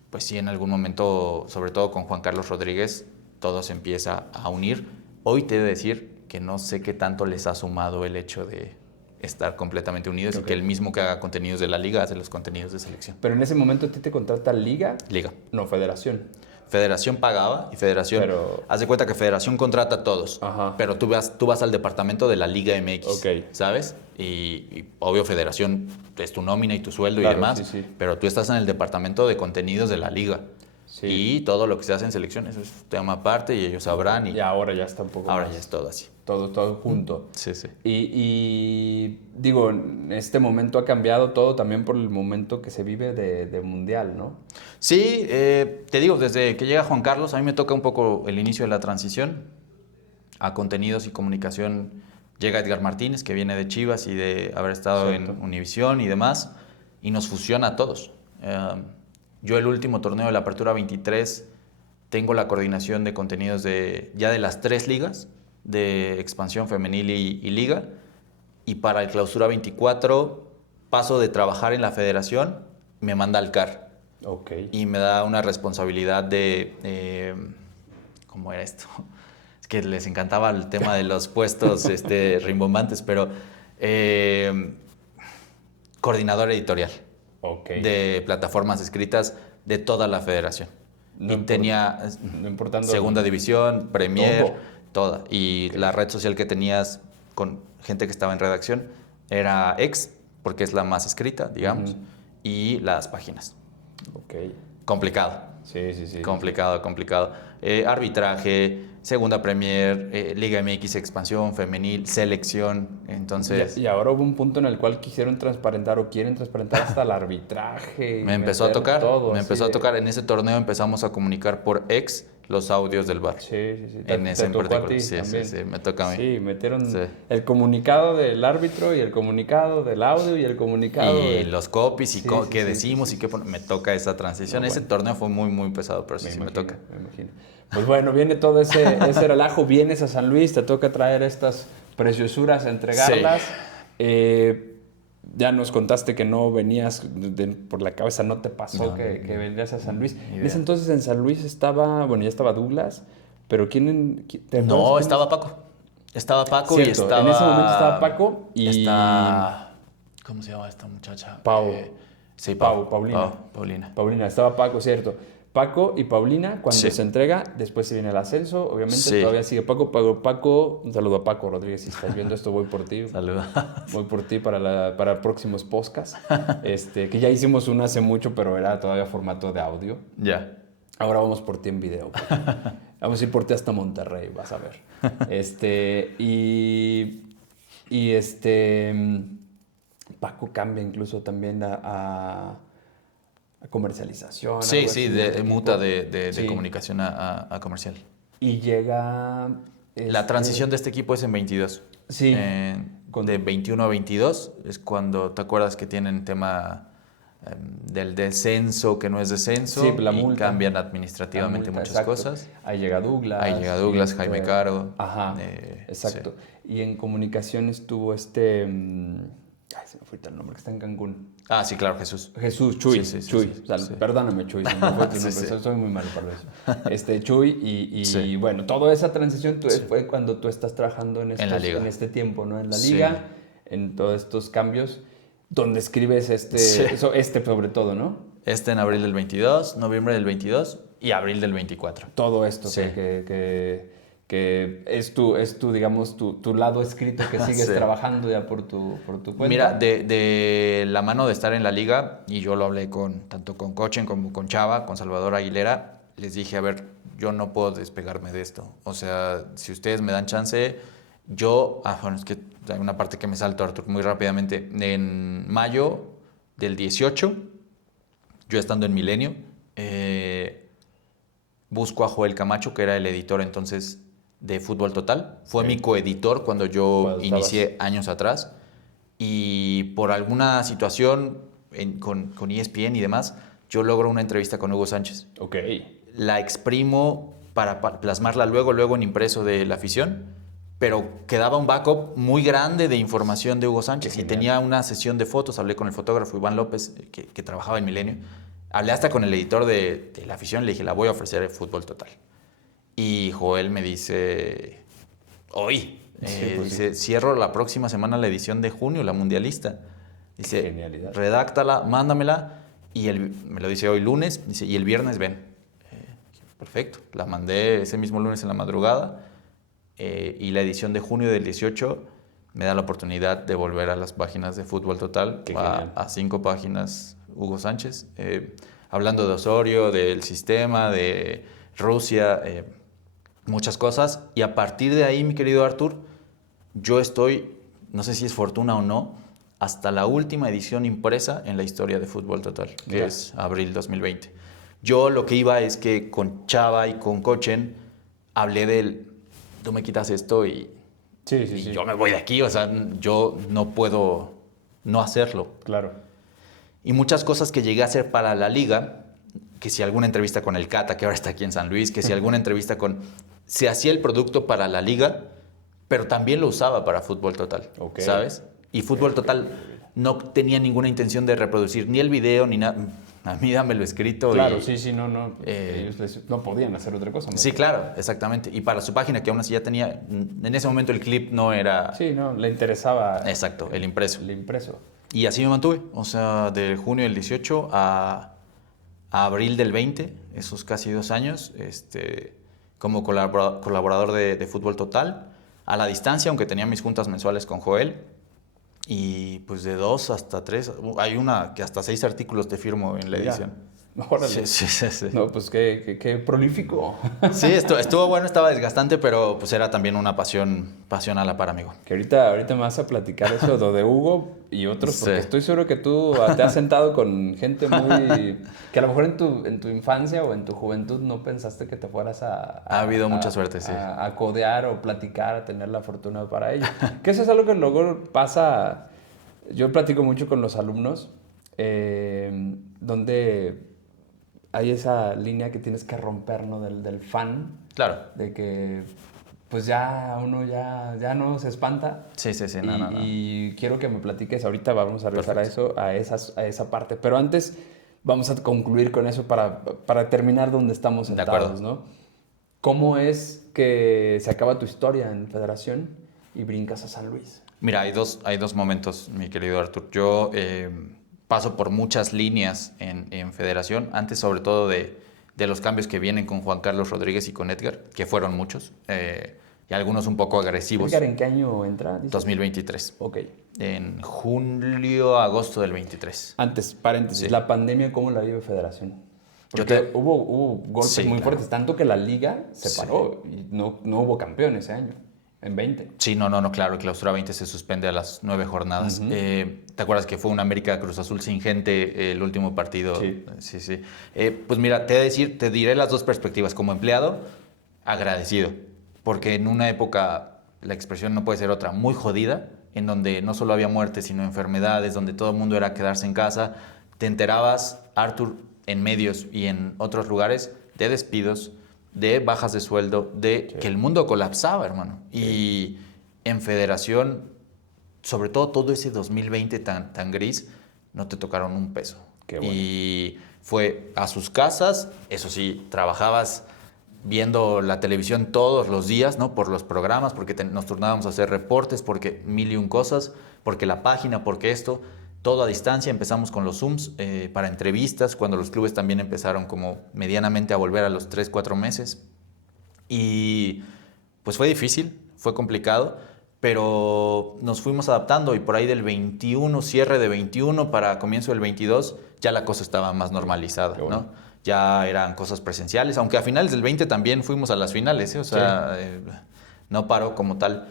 pues sí, en algún momento, sobre todo con Juan Carlos Rodríguez, todo se empieza a unir. Hoy te he de decir que no sé qué tanto les ha sumado el hecho de estar completamente unidos y Ok. que el mismo que haga contenidos de la liga hace los contenidos de selección. Pero en ese momento a ti te contrata liga, Liga. no federación. Federación pagaba y Federación... Pero- Haz de cuenta que Federación contrata a todos, Ajá. pero tú vas al departamento de la Liga MX, Ok. ¿sabes? Y obvio Federación es tu nómina y tu sueldo Claro, y demás, sí, sí. pero tú estás en el departamento de contenidos de la Liga. Sí. Y todo lo que se hace en selección, eso es un tema aparte y ellos sabrán. Y Y ahora ya está un poco ahora más. ya es todo así. Todo junto. Sí, sí. Y digo, en este momento ha cambiado todo también por el momento que se vive de mundial, ¿no? Sí, te digo, desde que llega Juan Carlos, a mí me toca un poco el inicio de la transición a contenidos y comunicación. Llega Edgar Martínez, que viene de Chivas y de haber estado Cierto. en Univisión y demás, y nos fusiona a todos. Yo el último torneo de la Apertura 23 tengo la coordinación de contenidos ya de las 3 ligas, de expansión femenil y liga, y para el Clausura 24 paso de trabajar en la federación, me manda al CAR. Ok. Y me da una responsabilidad de... ¿cómo era esto? Es que les encantaba el tema de los puestos rimbombantes, pero coordinador editorial Ok. de plataformas escritas de toda la federación. No y import- tenía no importando- segunda división, Premier, Todo. toda. Y la red social que tenías con gente que estaba en redacción era X, porque es la más escrita, digamos, Ujú. y las páginas. Ok. Complicado. Sí. Complicado. Arbitraje, segunda Premier, Liga MX expansión, femenil, selección. Entonces, Y ahora hubo un punto en el cual quisieron transparentar o quieren transparentar hasta el arbitraje. y me empezó a meter tocar. todo Me así empezó a de- tocar. En ese torneo empezamos a comunicar por X los audios del VAR. Sí. En ese en tocó particular. a ti Sí, también. me toca a mí. Sí, metieron Sí. el comunicado del árbitro y el comunicado del audio y el comunicado Y de... los copies y qué decimos sí, y qué me toca esa transición. Ese torneo fue muy, muy pesado, pero sí me toca. Me imagino. Pues bueno, viene todo ese relajo, vienes a San Luis, te toca traer estas preciosuras, entregarlas. Ya nos contaste que no venías por la cabeza, no te pasó que vendrías a San Luis. En ese entonces en San Luis estaba Douglas, pero No, estaba Paco. Estaba Paco. Cierto, y estaba... en ese momento estaba Paco y... ¿Cómo se llama esta muchacha? Paulina. Paulina, estaba Paco, cierto. Paco y Paulina, cuando se entrega, después se viene el ascenso, obviamente todavía sigue Paco, un saludo a Paco Rodríguez, si estás viendo esto, voy por ti. Saludos. Voy por ti para próximos podcasts, que ya hicimos uno hace mucho, pero era todavía formato de audio. Ya. Ahora vamos por ti en video. Vamos a ir por ti hasta Monterrey, vas a ver. Paco cambia incluso también a comercialización. Sí, muta de comunicación a comercial. Y llega... La transición de este equipo es en 22. Sí. De 21 a 22 es cuando, ¿te acuerdas que tienen tema del descenso, que no es descenso? Sí, la y multa. Cambian administrativamente muchas cosas. Ahí llega Douglas. Jaime Caro. Ajá, exacto. Sí. Y en comunicación estuvo Ay, se me fue el nombre, que está en Cancún. Ah, sí, claro, Jesús. Chuy. Sí. Perdóname, Chuy, se me fue tu nombre, soy muy malo para eso. Chuy, y bueno, toda esa transición fue cuando tú estás trabajando en este tiempo, ¿no? En la liga, en todos estos cambios, donde escribes sobre todo, ¿no? En abril del 22, noviembre del 22 y abril del 24. Todo esto que es tu digamos, tu lado escrito que sigues trabajando ya por tu cuenta. Mira, de la mano de estar en la liga, y yo lo hablé tanto con Cochen como con Chava, con Salvador Aguilera, les dije, a ver, yo no puedo despegarme de esto. O sea, si ustedes me dan chance, es que hay una parte que me salto, Artur, muy rápidamente. En mayo del 18, yo estando en Milenio, busco a Joel Camacho, que era el editor entonces de Fútbol Total. Fue mi coeditor cuando yo inicié años atrás. Y por alguna situación con ESPN y demás, yo logro una entrevista con Hugo Sánchez. Ok. La exprimo para plasmarla luego en impreso de La Afición, pero quedaba un backup muy grande de información de Hugo Sánchez. Y tenía una sesión de fotos. Hablé con el fotógrafo Iván López, que trabajaba en Milenio. Hablé hasta con el editor de La Afición. Le dije, la voy a ofrecer en Fútbol Total. Y Joel me dice, cierro la próxima semana la edición de junio, la mundialista. Dice, genialidad. Redáctala, mándamela. Y me lo dice hoy lunes, dice, y el viernes ven. Perfecto, la mandé ese mismo lunes en la madrugada. Y la edición de junio del 18 me da la oportunidad de volver a las páginas de Fútbol Total, a 5 páginas Hugo Sánchez, hablando de Osorio, del sistema, de Rusia, muchas cosas. Y a partir de ahí, mi querido Artur, yo estoy, no sé si es fortuna o no, hasta la última edición impresa en la historia de Fútbol Total, que es abril 2020. Yo lo que iba es que con Chava y con Cochen hablé tú me quitas esto y yo me voy de aquí, o sea, yo no puedo no hacerlo. Claro. Y muchas cosas que llegué a hacer para la liga, que si alguna entrevista con el Cata, que ahora está aquí en San Luis, que si alguna entrevista se hacía el producto para la liga, pero también lo usaba para Fútbol Total, ¿sabes? Y Fútbol Total no tenía ninguna intención de reproducir ni el video ni nada. A mí dámelo escrito. Claro, ellos no podían hacer otra cosa. Sí, claro, exactamente. Y para su página, que aún así ya tenía, en ese momento el clip no era... Sí, no, le interesaba... Exacto, el impreso. El impreso. Y así me mantuve, o sea, de junio del 18 a abril del 20, esos casi 2 años, como colaborador de Fútbol Total, a la distancia, aunque tenía mis juntas mensuales con Joel. Y pues de 2 hasta 3, hay una que hasta 6 artículos te firmo en la edición. Órale. Sí. No, pues qué prolífico. Sí, estuvo bueno, estaba desgastante, pero pues era también una pasión a la par, amigo. Que ahorita me vas a platicar eso lo de Hugo y otros, porque estoy seguro que tú te has sentado con gente muy... que a lo mejor en tu infancia o en tu juventud no pensaste que te fueras Ha habido mucha suerte, sí. A codear o platicar, a tener la fortuna para ello. Que eso es algo que luego pasa... Yo platico mucho con los alumnos, donde hay esa línea que tienes que romper, ¿no? Del fan. Claro. De que pues ya uno ya no se espanta. Sí, no. Y quiero que me platiques, ahorita vamos a regresar a eso, a esa parte. Pero antes vamos a concluir con eso para terminar donde estamos sentados, ¿no? ¿Cómo es que se acaba tu historia en Federación y brincas a San Luis? Mira, hay dos momentos, mi querido Artur. Yo paso por muchas líneas en Federación, antes sobre todo de los cambios que vienen con Juan Carlos Rodríguez y con Edgar, que fueron muchos, y algunos un poco agresivos. ¿Edgar en qué año entra? ¿Dices? 2023. Ok. En julio, agosto del 23. Antes, paréntesis, Sí. ¿la pandemia cómo la vive Federación? Porque hubo golpes muy fuertes, tanto que la liga se paró y no hubo campeón ese año. En 20. Sí, no, claro, el Clausura 20 se suspende a las 9 jornadas. Uh-huh. ¿Te acuerdas que fue un América Cruz Azul sin gente el último partido? Sí. Pues mira, te diré las dos perspectivas. Como empleado, agradecido, porque en una época, la expresión no puede ser otra, muy jodida, en donde no solo había muertes, sino enfermedades, donde todo el mundo era quedarse en casa, te enterabas, Artur, en medios y en otros lugares, de despidos, de bajas de sueldo, de que el mundo colapsaba, hermano. Y en Federación, sobre todo ese 2020 tan gris, no te tocaron un peso. Qué bueno. Y fue a sus casas, eso sí, trabajabas viendo la televisión todos los días, ¿no? Por los programas, porque nos turnábamos a hacer reportes, porque mil y un cosas, porque la página, porque esto... Todo a distancia, empezamos con los Zooms para entrevistas, cuando los clubes también empezaron como medianamente a volver a los 3, 4 meses. Y pues fue difícil, fue complicado, pero nos fuimos adaptando y por ahí del 21, cierre de 21 para comienzo del 22, ya la cosa estaba más normalizada, bueno. ¿No? Ya eran cosas presenciales, aunque a finales del 20 también fuimos a las finales, o sea, no paró como tal.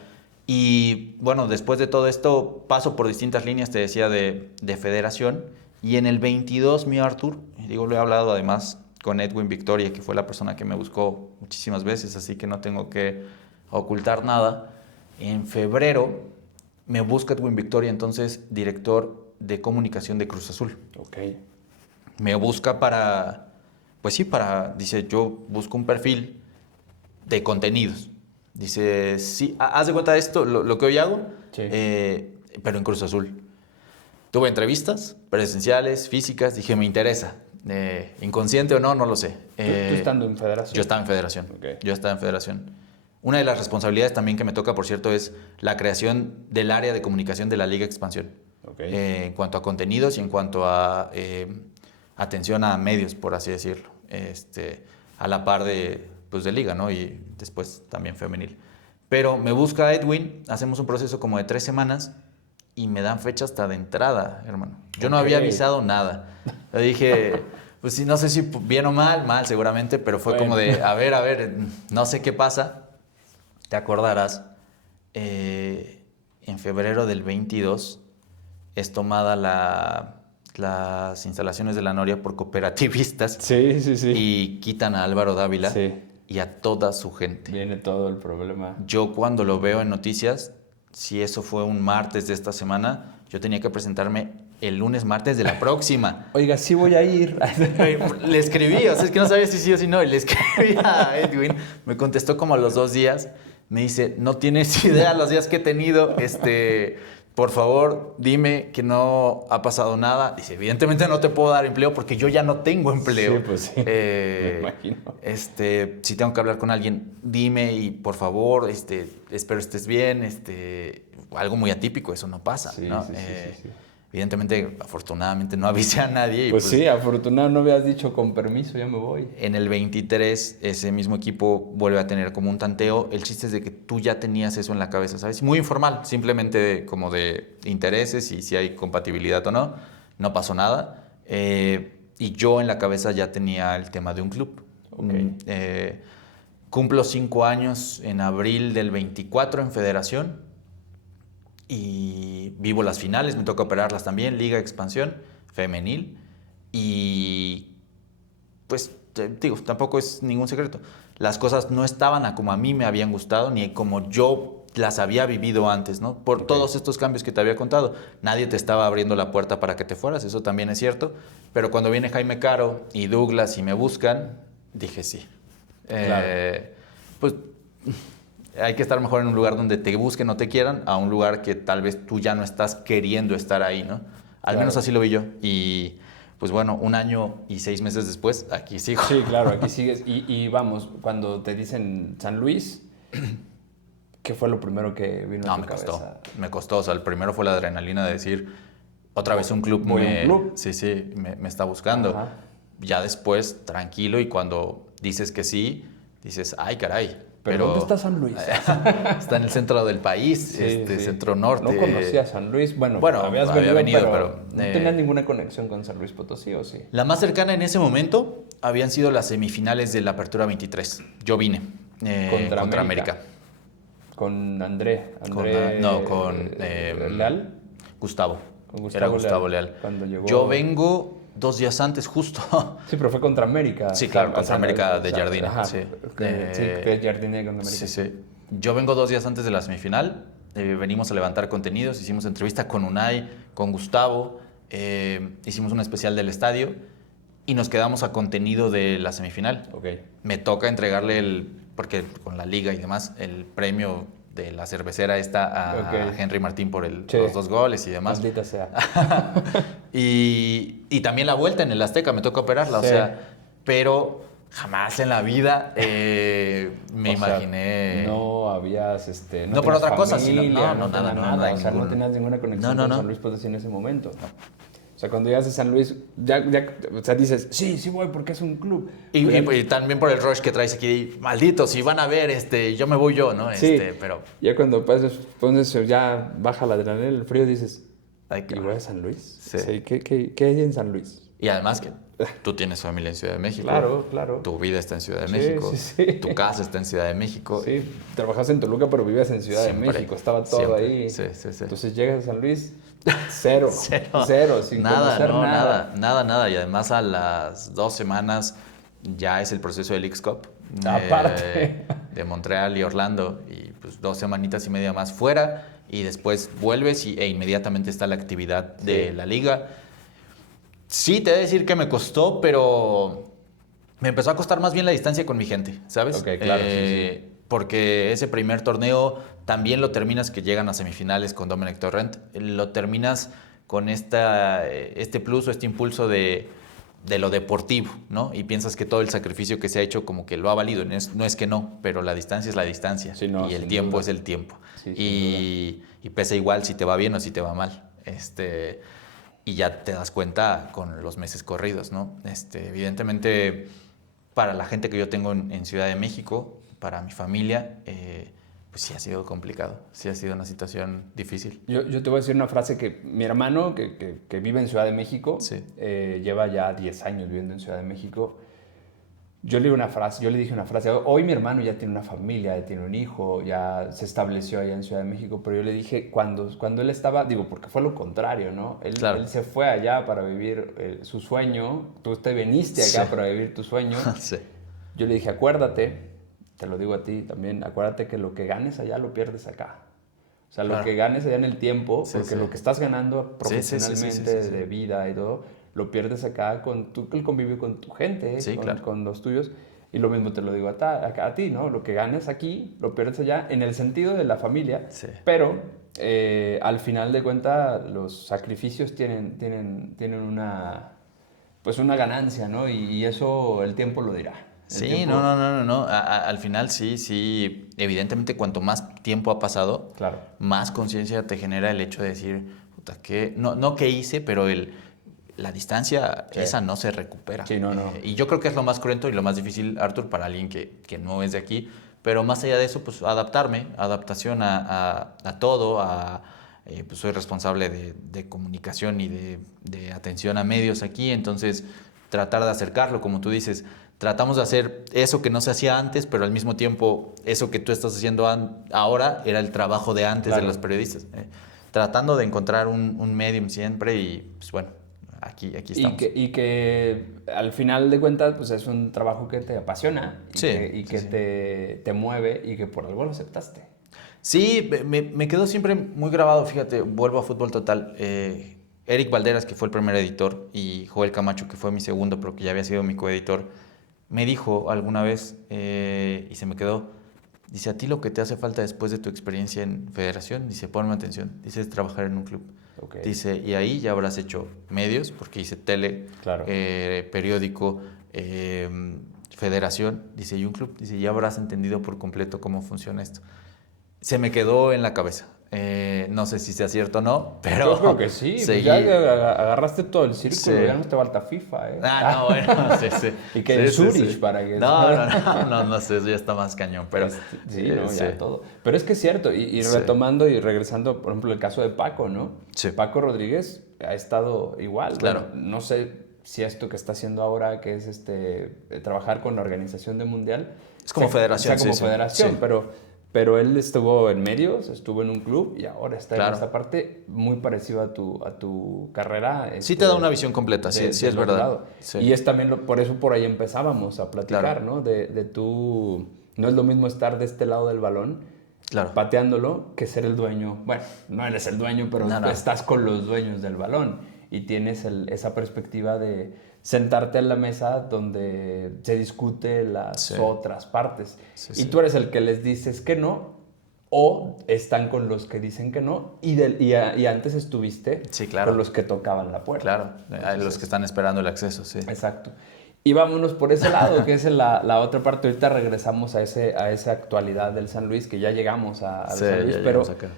Y bueno, después de todo esto paso por distintas líneas, te decía, de Federación. Y en el 22, mi Artur, lo he hablado además con Edwin Victoria, que fue la persona que me buscó muchísimas veces, así que no tengo que ocultar nada. En febrero me busca Edwin Victoria, entonces director de comunicación de Cruz Azul. Ok. Me busca dice, yo busco un perfil de contenidos. Dice, sí, haz de cuenta esto, lo que hoy hago, pero en Cruz Azul. Tuve entrevistas presenciales, físicas, dije, me interesa. Inconsciente o no, no lo sé. ¿Tú estando en Federación? Yo estaba en Federación. Okay. Yo estaba en Federación. Una de las responsabilidades también que me toca, por cierto, es la creación del área de comunicación de la Liga Expansión. Okay. En cuanto a contenidos y en cuanto a atención a medios, por así decirlo. A la par de Liga, ¿no? Y después también femenil. Pero me busca Edwin, hacemos un proceso como de 3 semanas y me dan fecha hasta de entrada, hermano. Yo no había avisado nada. Le dije, pues sí, no sé si bien o mal seguramente, pero fue como de, a ver, no sé qué pasa. Te acordarás, en febrero del 22 es tomada las instalaciones de la Noria por cooperativistas. Sí. Y quitan a Álvaro Dávila. Sí. Y a toda su gente. Viene todo el problema. Yo cuando lo veo en noticias, si eso fue un martes de esta semana, yo tenía que presentarme el lunes, martes de la próxima. Oiga, sí voy a ir. Le escribí, o sea, es que no sabía si sí o si no. Y le escribí a Edwin, me contestó como a los 2 días. Me dice, no tienes idea los días que he tenido, por favor, dime que no ha pasado nada. Dice, evidentemente no te puedo dar empleo porque yo ya no tengo empleo. Sí, pues sí, me imagino. Si tengo que hablar con alguien, dime y por favor, espero estés bien. Algo muy atípico, eso no pasa, ¿no? Sí. Evidentemente, afortunadamente, no avisé a nadie. Pues sí, afortunadamente no habías dicho con permiso, ya me voy. En el 23, ese mismo equipo vuelve a tener como un tanteo. El chiste es de que tú ya tenías eso en la cabeza, ¿sabes? Muy informal, simplemente como de intereses y si hay compatibilidad o no. No pasó nada. y yo en la cabeza ya tenía el tema de un club. Okay. Cumplo 5 años en abril del 24 en Federación y vivo las finales, me toca operarlas también, Liga Expansión Femenil, y pues digo, tampoco es ningún secreto. Las cosas no estaban como a mí me habían gustado, ni como yo las había vivido antes, ¿no? Por todos estos cambios que te había contado. Nadie te estaba abriendo la puerta para que te fueras, eso también es cierto. Pero cuando viene Jaime Caro y Douglas y me buscan, dije sí. Claro. Pues hay que estar mejor en un lugar donde te busquen o te quieran, a un lugar que tal vez tú ya no estás queriendo estar ahí, ¿no? Al menos así lo vi yo. Y pues bueno, 1 año y 6 meses después, aquí sigo. Sí, claro, aquí sigues. Y vamos, cuando te dicen San Luis, ¿qué fue lo primero que vino a tu cabeza? Me costó. O sea, el primero fue la adrenalina de decir, otra vez un club Sí, me está buscando. Ajá. Ya después, tranquilo, y cuando dices que sí, dices, ay, caray. ¿Pero dónde está San Luis? Está en el centro del país, centro norte. No conocía San Luis. Bueno, había venido, pero no tenías ninguna conexión con San Luis Potosí, ¿o sí? La más cercana en ese momento habían sido las semifinales de la Apertura 23. Yo vine contra América. ¿Con André? Con ¿Leal? Gustavo. Era Gustavo Leal. Cuando llegó... Yo vengo 2 días antes, justo. Sí, pero fue contra América. Sí, claro, contra América de Jardine. Ajá, sí, de Jardine con América. Sí. Yo vengo 2 días antes de la semifinal. Venimos a levantar contenidos. Hicimos entrevista con Unai, con Gustavo. Hicimos un especial del estadio. Y nos quedamos a contenido de la semifinal. Okay. Me toca entregarle porque con la liga y demás, el premio de la cervecera está a Henry Martín por los 2 goles y demás. Maldita sea. y también la vuelta en el Azteca, me toca operarla, sí. o sea, pero jamás en la vida me imaginé... No habías... no por otra cosa, sino... No, nada. O sea, no tenías ninguna conexión con San Luis Potosí en ese momento. No. O sea, cuando llegas a San Luis, ya o sea, dices, sí voy porque es un club. Y también por el rush que traes aquí, maldito, si van a ver, yo me voy yo, ¿no? Sí, pero... Ya cuando pones, ya baja la adrenalina, el frío, dices, ¿y voy a San Luis? Sí. O sea, ¿qué hay en San Luis? Y además que tú tienes familia en Ciudad de México. Claro. Tu vida está en Ciudad de México. Sí. Tu casa está en Ciudad de México. Sí, trabajas en Toluca, pero vivías en Ciudad de México. Estaba todo ahí. Sí. Entonces llegas a San Luis, cero, sin nada, conocer nada. Y además a las 2 semanas ya es el proceso del X-Cup. Aparte. De Montreal y Orlando. Y pues 2 semanitas y media más fuera. Y después vuelves e inmediatamente está la actividad de la liga. Sí, te voy a decir que me costó, pero me empezó a costar más bien la distancia con mi gente, ¿sabes? Ok, claro, sí. Porque ese primer torneo también lo terminas, que llegan a semifinales con Dominic Torrent, lo terminas con este plus o este impulso de lo deportivo, ¿no? Y piensas que todo el sacrificio que se ha hecho como que lo ha valido. No es que no, pero la distancia es la distancia. Sí, no, y el tiempo es el tiempo. Sí, y pesa igual si te va bien o si te va mal. Y ya te das cuenta con los meses corridos, ¿no? Evidentemente, para la gente que yo tengo en Ciudad de México, para mi familia, pues sí ha sido complicado, sí ha sido una situación difícil. Yo te voy a decir una frase que mi hermano, que vive en Ciudad de México, lleva ya 10 años viviendo en Ciudad de México. Yo le dije una frase, hoy mi hermano ya tiene una familia, ya tiene un hijo, ya se estableció allá en Ciudad de México, pero yo le dije, cuando él estaba, porque fue lo contrario, ¿no? Él se fue allá para vivir su sueño, tú te viniste acá para vivir tu sueño. Sí. Yo le dije, acuérdate, te lo digo a ti también, acuérdate que lo que ganes allá lo pierdes acá. O sea, lo que ganes allá en el tiempo, porque lo que estás ganando profesionalmente de vida y todo, lo pierdes acá con el convivio con tu gente, con los tuyos. Y lo mismo te lo digo a ti, ¿no? Lo que ganes aquí, lo pierdes allá en el sentido de la familia. Sí. Pero al final de cuentas, los sacrificios tienen una ganancia, ¿no? Y eso el tiempo lo dirá. Sí, no. Al final sí. Evidentemente, cuanto más tiempo ha pasado, más conciencia te genera el hecho de decir, puta, no que hice, pero la distancia esa no se recupera. Sí, no. Y yo creo que es lo más cruento y lo más difícil, Arthur, para alguien que no es de aquí. Pero más allá de eso, pues adaptación a todo, pues soy responsable de comunicación y de atención a medios aquí, entonces tratar de acercarlo, como tú dices. Tratamos de hacer eso que no se hacía antes, pero al mismo tiempo eso que tú estás haciendo ahora era el trabajo de antes de los periodistas. Tratando de encontrar un medium siempre y pues bueno, aquí estamos. Y que al final de cuentas pues es un trabajo que te apasiona y que te mueve y que por algo lo aceptaste. Sí, me quedó siempre muy grabado, fíjate, vuelvo a Fútbol Total. Eric Valderas, que fue el primer editor, y Joel Camacho, que fue mi segundo, pero que ya había sido mi coeditor, me dijo alguna vez, y se me quedó, dice, a ti lo que te hace falta después de tu experiencia en federación, dice, ponme atención, dice, es trabajar en un club. Okay. Dice, y ahí ya habrás hecho medios, porque hice tele, periódico, federación, dice, y un club, dice, ya habrás entendido por completo cómo funciona esto. Se me quedó en la cabeza. No sé si sea cierto o no, pero... Yo creo que sí. Pues ya agarraste todo el círculo, ya no te falta FIFA, ¿eh? No, bueno, sí. Y que de Zurich para que... No sé, eso ya está más cañón, pero... ya todo. Pero es que es cierto, y retomando y regresando, por ejemplo, el caso de Paco, ¿no? Sí. Paco Rodríguez ha estado igual. Claro. Bueno, no sé si esto que está haciendo ahora, que es trabajar con la organización del Mundial... Es como federación, como federación, pero él estuvo en medios, estuvo en un club y ahora está en esta parte muy parecida a tu carrera. Sí te da una visión completa, sí es verdad. Sí. Y es también, por eso por ahí empezábamos a platicar, ¿no? De tú, no es lo mismo estar de este lado del balón, pateándolo, que ser el dueño. Bueno, no eres el dueño, pero estás con los dueños del balón y tienes esa perspectiva de sentarte en la mesa donde se discute las otras partes. Y tú eres el que les dices que no, o están con los que dicen que no, y antes estuviste con los que tocaban la puerta. Claro, entonces, los que están esperando el acceso, sí. Exacto. Y vámonos por ese lado, que es la otra parte. Ahorita regresamos a esa actualidad del San Luis, que ya llegamos al San Luis, pero... Acá.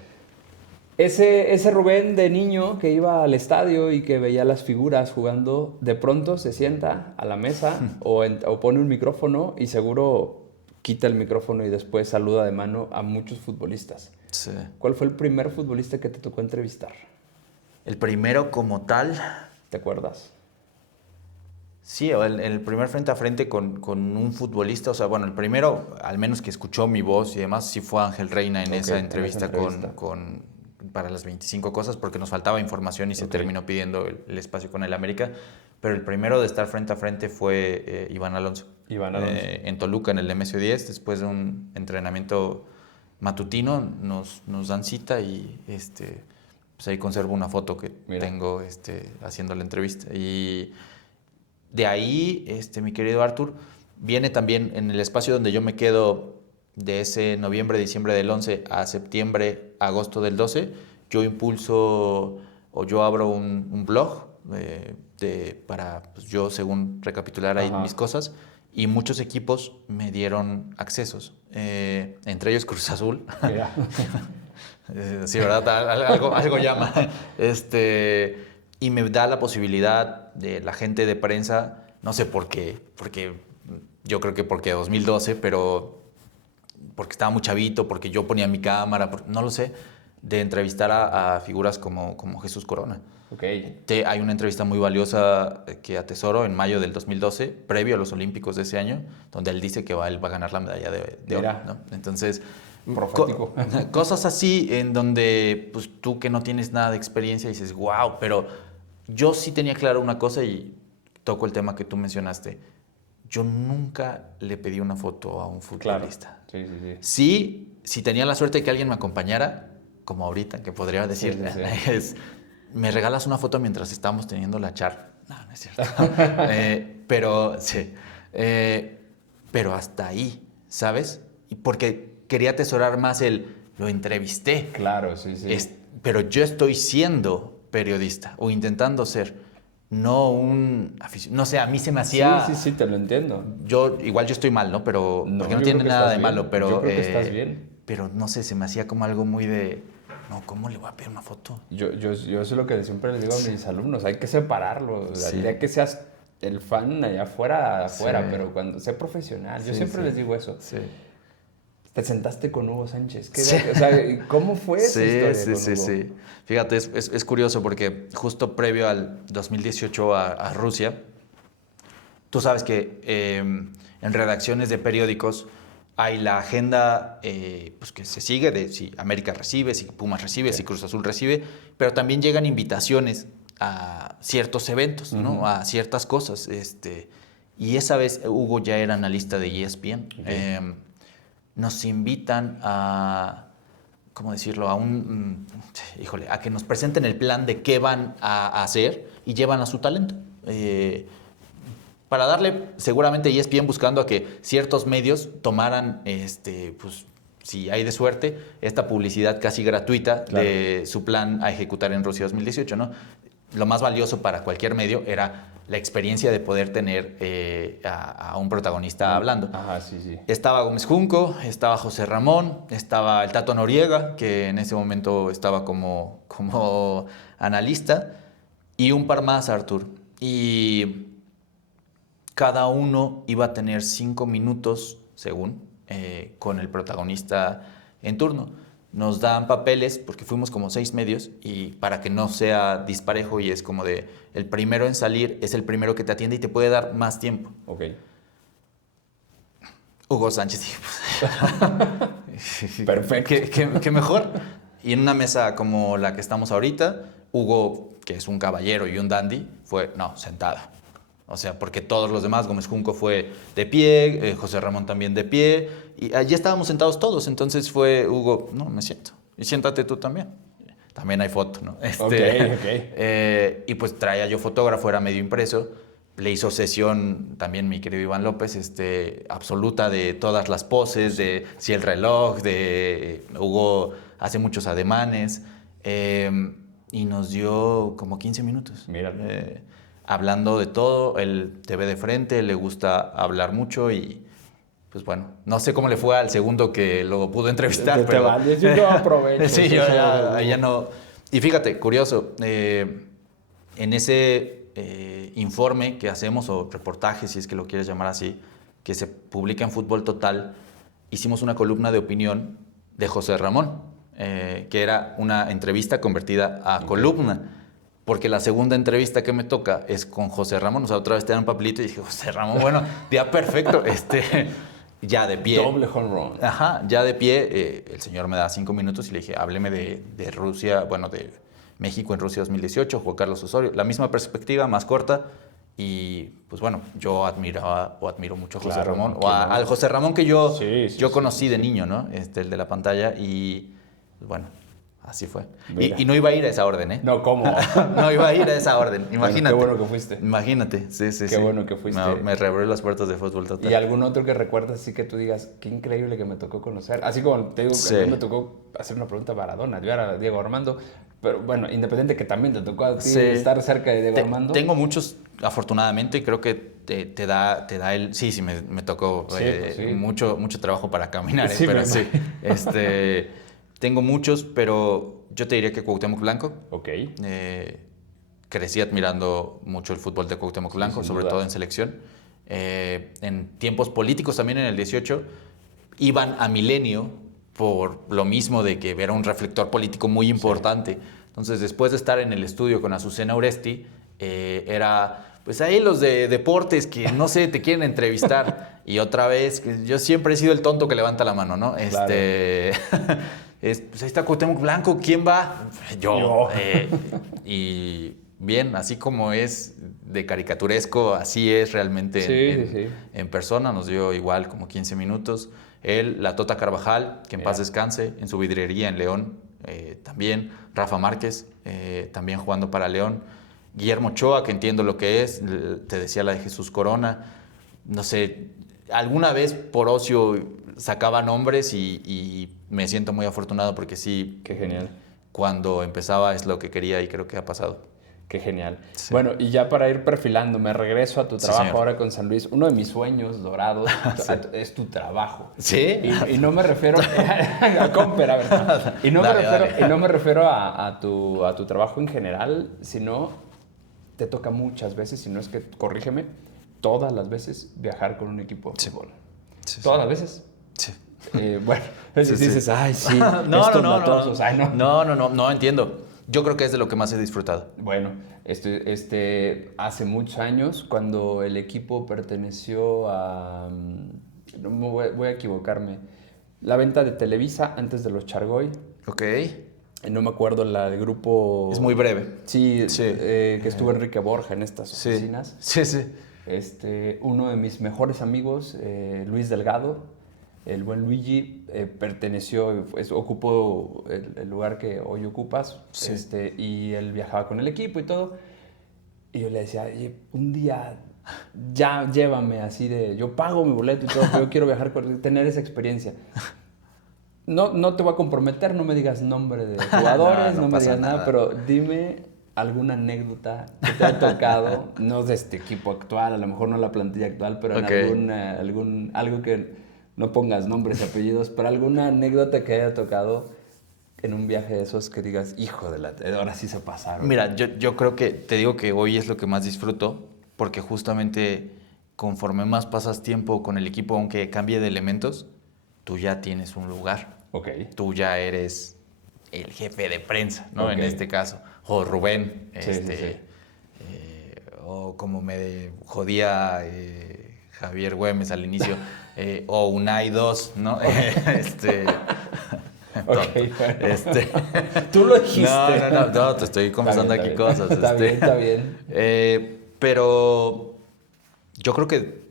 Ese Rubén de niño que iba al estadio y que veía las figuras jugando, de pronto se sienta a la mesa o pone un micrófono y seguro quita el micrófono y después saluda de mano a muchos futbolistas. Sí. ¿Cuál fue el primer futbolista que te tocó entrevistar? El primero como tal... ¿Te acuerdas? Sí, el primer frente a frente con un futbolista, o sea, bueno, el primero, al menos que escuchó mi voz y demás, sí fue Ángel Reina en esa entrevista para las 25 cosas, porque nos faltaba información y se terminó pidiendo el espacio con el América. Pero el primero de estar frente a frente fue Iván Alonso. En Toluca, en el MSO10, después de un entrenamiento matutino, nos dan cita y pues ahí conservo una foto que tengo haciendo la entrevista. Y de ahí, mi querido Artur, viene también en el espacio donde yo me quedo de ese noviembre, diciembre del 11 a septiembre, agosto del 12, yo impulso o yo abro un blog para pues, yo, según recapitular ahí mis cosas, y muchos equipos me dieron accesos, entre ellos Cruz Azul. Sí, ¿verdad? Algo llama. Y me da la posibilidad de la gente de prensa, no sé por qué, porque yo creo que porque 2012, pero porque estaba muy chavito, porque yo ponía mi cámara, no lo sé, de entrevistar a figuras como Jesús Corona. Okay. Hay una entrevista muy valiosa que atesoro en mayo del 2012, previo a los Olímpicos de ese año, donde él dice que él va a ganar la medalla de oro, ¿no? Entonces, cosas así en donde pues, tú que no tienes nada de experiencia dices, wow, pero yo sí tenía claro una cosa y toco el tema que tú mencionaste. Yo nunca le pedí una foto a un futbolista. Claro. Sí. Sí, tenía la suerte de que alguien me acompañara, como ahorita, que podría decir, me regalas una foto mientras estamos teniendo la charla. No es cierto. Pero sí. Pero hasta ahí, ¿sabes? Y porque quería atesorar más lo entrevisté. Claro, sí. Pero yo estoy siendo periodista o intentando ser. No un aficionado. No sé, a mí se me hacía... Sí, te lo entiendo. Yo estoy mal, ¿no? Pero porque no tiene nada de malo, pero... Yo creo que estás bien. Pero no sé, se me hacía como algo muy de... No, ¿cómo le voy a pedir una foto? Yo eso es lo que siempre les digo a mis alumnos. Hay que separarlo. Sí. El día que seas el fan allá afuera, pero cuando sé profesional. Yo siempre les digo eso. Sí. Te sentaste con Hugo Sánchez. O sea, ¿cómo fue esa historia con Hugo? Sí. Fíjate, es curioso porque justo previo al 2018 a Rusia, tú sabes que en redacciones de periódicos hay la agenda pues que se sigue de si América recibe, si Pumas recibe, si Cruz Azul recibe, pero también llegan invitaciones a ciertos eventos, ¿no? A ciertas cosas. Y esa vez Hugo ya era analista de ESPN. Nos invitan a, ¿cómo decirlo? A que nos presenten el plan de qué van a hacer y llevan a su talento. Para darle, seguramente ESPN buscando a que ciertos medios tomaran, pues, si hay de suerte, esta publicidad casi gratuita de su plan a ejecutar en Rusia 2018, ¿no? Lo más valioso para cualquier medio era la experiencia de poder tener a un protagonista hablando. Ajá, sí. Estaba Gómez Junco, estaba José Ramón, estaba el Tato Noriega, que en ese momento estaba como analista, y un par más, Artur. Y cada uno iba a tener 5 minutos, según, con el protagonista en turno. Nos dan papeles, porque fuimos como 6 medios, y para que no sea disparejo, y es como de, el primero en salir es el primero que te atiende y te puede dar más tiempo. Ok. Hugo Sánchez. Perfecto. ¿Qué mejor? Y en una mesa como la que estamos ahorita, Hugo, que es un caballero y un dandy, fue, sentado. O sea, porque todos los demás, Gómez Junco fue de pie, José Ramón también de pie, y allí estábamos sentados todos. Entonces fue Hugo, me siento. Y siéntate tú también. También hay foto, ¿no? Y pues traía yo fotógrafo, era medio impreso. Le hizo sesión también mi querido Iván López, absoluta de todas las poses, de si el reloj, de Hugo hace muchos ademanes. Y nos dio como 15 minutos. Mira. Hablando de todo, él te ve de frente, le gusta hablar mucho y pues bueno, no sé cómo le fue al segundo que lo pudo entrevistar. Pero vale, yo aprovecho. Sí, yo ya no. Y fíjate, curioso, en ese informe que hacemos, o reportaje, si es que lo quieres llamar así, que se publica en Fútbol Total, hicimos una columna de opinión de José Ramón, que era una entrevista convertida a columna. Porque la segunda entrevista que me toca es con José Ramón. O sea, otra vez te dan un papelito y dije, José Ramón, bueno, día perfecto. Ya de pie. Doble home run. Ajá, ya de pie. El señor me da 5 minutos y le dije, hábleme de Rusia, de México en Rusia 2018, Juan Carlos Osorio. La misma perspectiva, más corta. Y pues bueno, yo admiro mucho a José Ramón. O al José Ramón que yo conocí de niño, ¿no? El de la pantalla. Y pues bueno, así fue. Y no iba a ir a esa orden, ¿eh? No, ¿cómo? No iba a ir a esa orden, imagínate. Bueno, qué bueno que fuiste. Imagínate, sí. Qué bueno que fuiste. Me reabrió las puertas de Fútbol Total. ¿Y algún otro que recuerdas así que tú digas, qué increíble que me tocó conocer? Así como te digo, que a mí me tocó hacer una pregunta a Maradona. Yo era Diego Armando, pero bueno, independiente que también te tocó a ti estar cerca de Diego Armando. Tengo muchos, afortunadamente, creo que te da el... Sí, me tocó mucho trabajo para caminar, pero sí. Tengo muchos, pero yo te diría que Cuauhtémoc Blanco. Ok. Crecí admirando mucho el fútbol de Cuauhtémoc Blanco, sobre todo en selección. En tiempos políticos también en el 18, iban a Milenio por lo mismo de que era un reflector político muy importante. Entonces, después de estar en el estudio con Azucena Oresti, era... Pues ahí los de deportes que, no sé, te quieren entrevistar. Y otra vez, yo siempre he sido el tonto que levanta la mano, ¿no? Claro. Pues ahí está Cuauhtémoc Blanco, ¿quién va? Yo. Y bien, así como es de caricaturesco, así es realmente en persona. Nos dio igual como 15 minutos. Él, la Tota Carvajal, que en paz descanse, en su vidriería en León, también. Rafa Márquez, también jugando para León. Guillermo Ochoa, que entiendo lo que es, te decía la de Jesús Corona. No sé, alguna vez por ocio sacaba nombres y me siento muy afortunado porque sí. Qué genial. Cuando empezaba es lo que quería y creo que ha pasado. Qué genial. Sí. Bueno, y ya para ir perfilando, me regreso a tu trabajo ahora con San Luis. Uno de mis sueños dorados es tu trabajo. ¿Sí? Y no me refiero a Comper, a ver. Y no me refiero a tu trabajo en general, sino te toca muchas veces, si no es que, corrígeme, todas las veces viajar con un equipo de fútbol. Sí, ¿Todas las veces? Sí. Bueno, dices, ay, sí, no, entiendo. yo creo que es de lo que más he disfrutado. Bueno, hace muchos años, cuando el equipo perteneció a... No voy a equivocarme. La venta de Televisa antes de los Chargoy. Ok. No me acuerdo el grupo... Es muy breve. Sí, que estuvo Enrique Borja en estas oficinas. Sí, sí. Uno de mis mejores amigos, Luis Delgado, el buen Luigi, ocupó el lugar que hoy ocupas. Sí. Y él viajaba con el equipo y todo. Y yo le decía, un día ya llévame así de... Yo pago mi boleto y todo, pero yo quiero viajar, tener esa experiencia. No te voy a comprometer, no me digas nombre de jugadores, no me digas nada, pero dime alguna anécdota que te ha tocado, no de este equipo actual, a lo mejor no la plantilla actual, pero en algo que no pongas nombres y apellidos, pero alguna anécdota que haya tocado en un viaje de esos que digas, hijo de la... Ahora sí se pasaron. Mira, yo creo que te digo que hoy es lo que más disfruto, porque justamente conforme más pasas tiempo con el equipo, aunque cambie de elementos, tú ya tienes un lugar. Okay. Tú ya eres el jefe de prensa, ¿no? Okay. En este caso. O Rubén, sí. O como me jodía Javier Güemes al inicio, o Unai 2, ¿no? Okay. Tú lo dijiste. No, te estoy confesando aquí cosas. Está bien. Pero yo creo que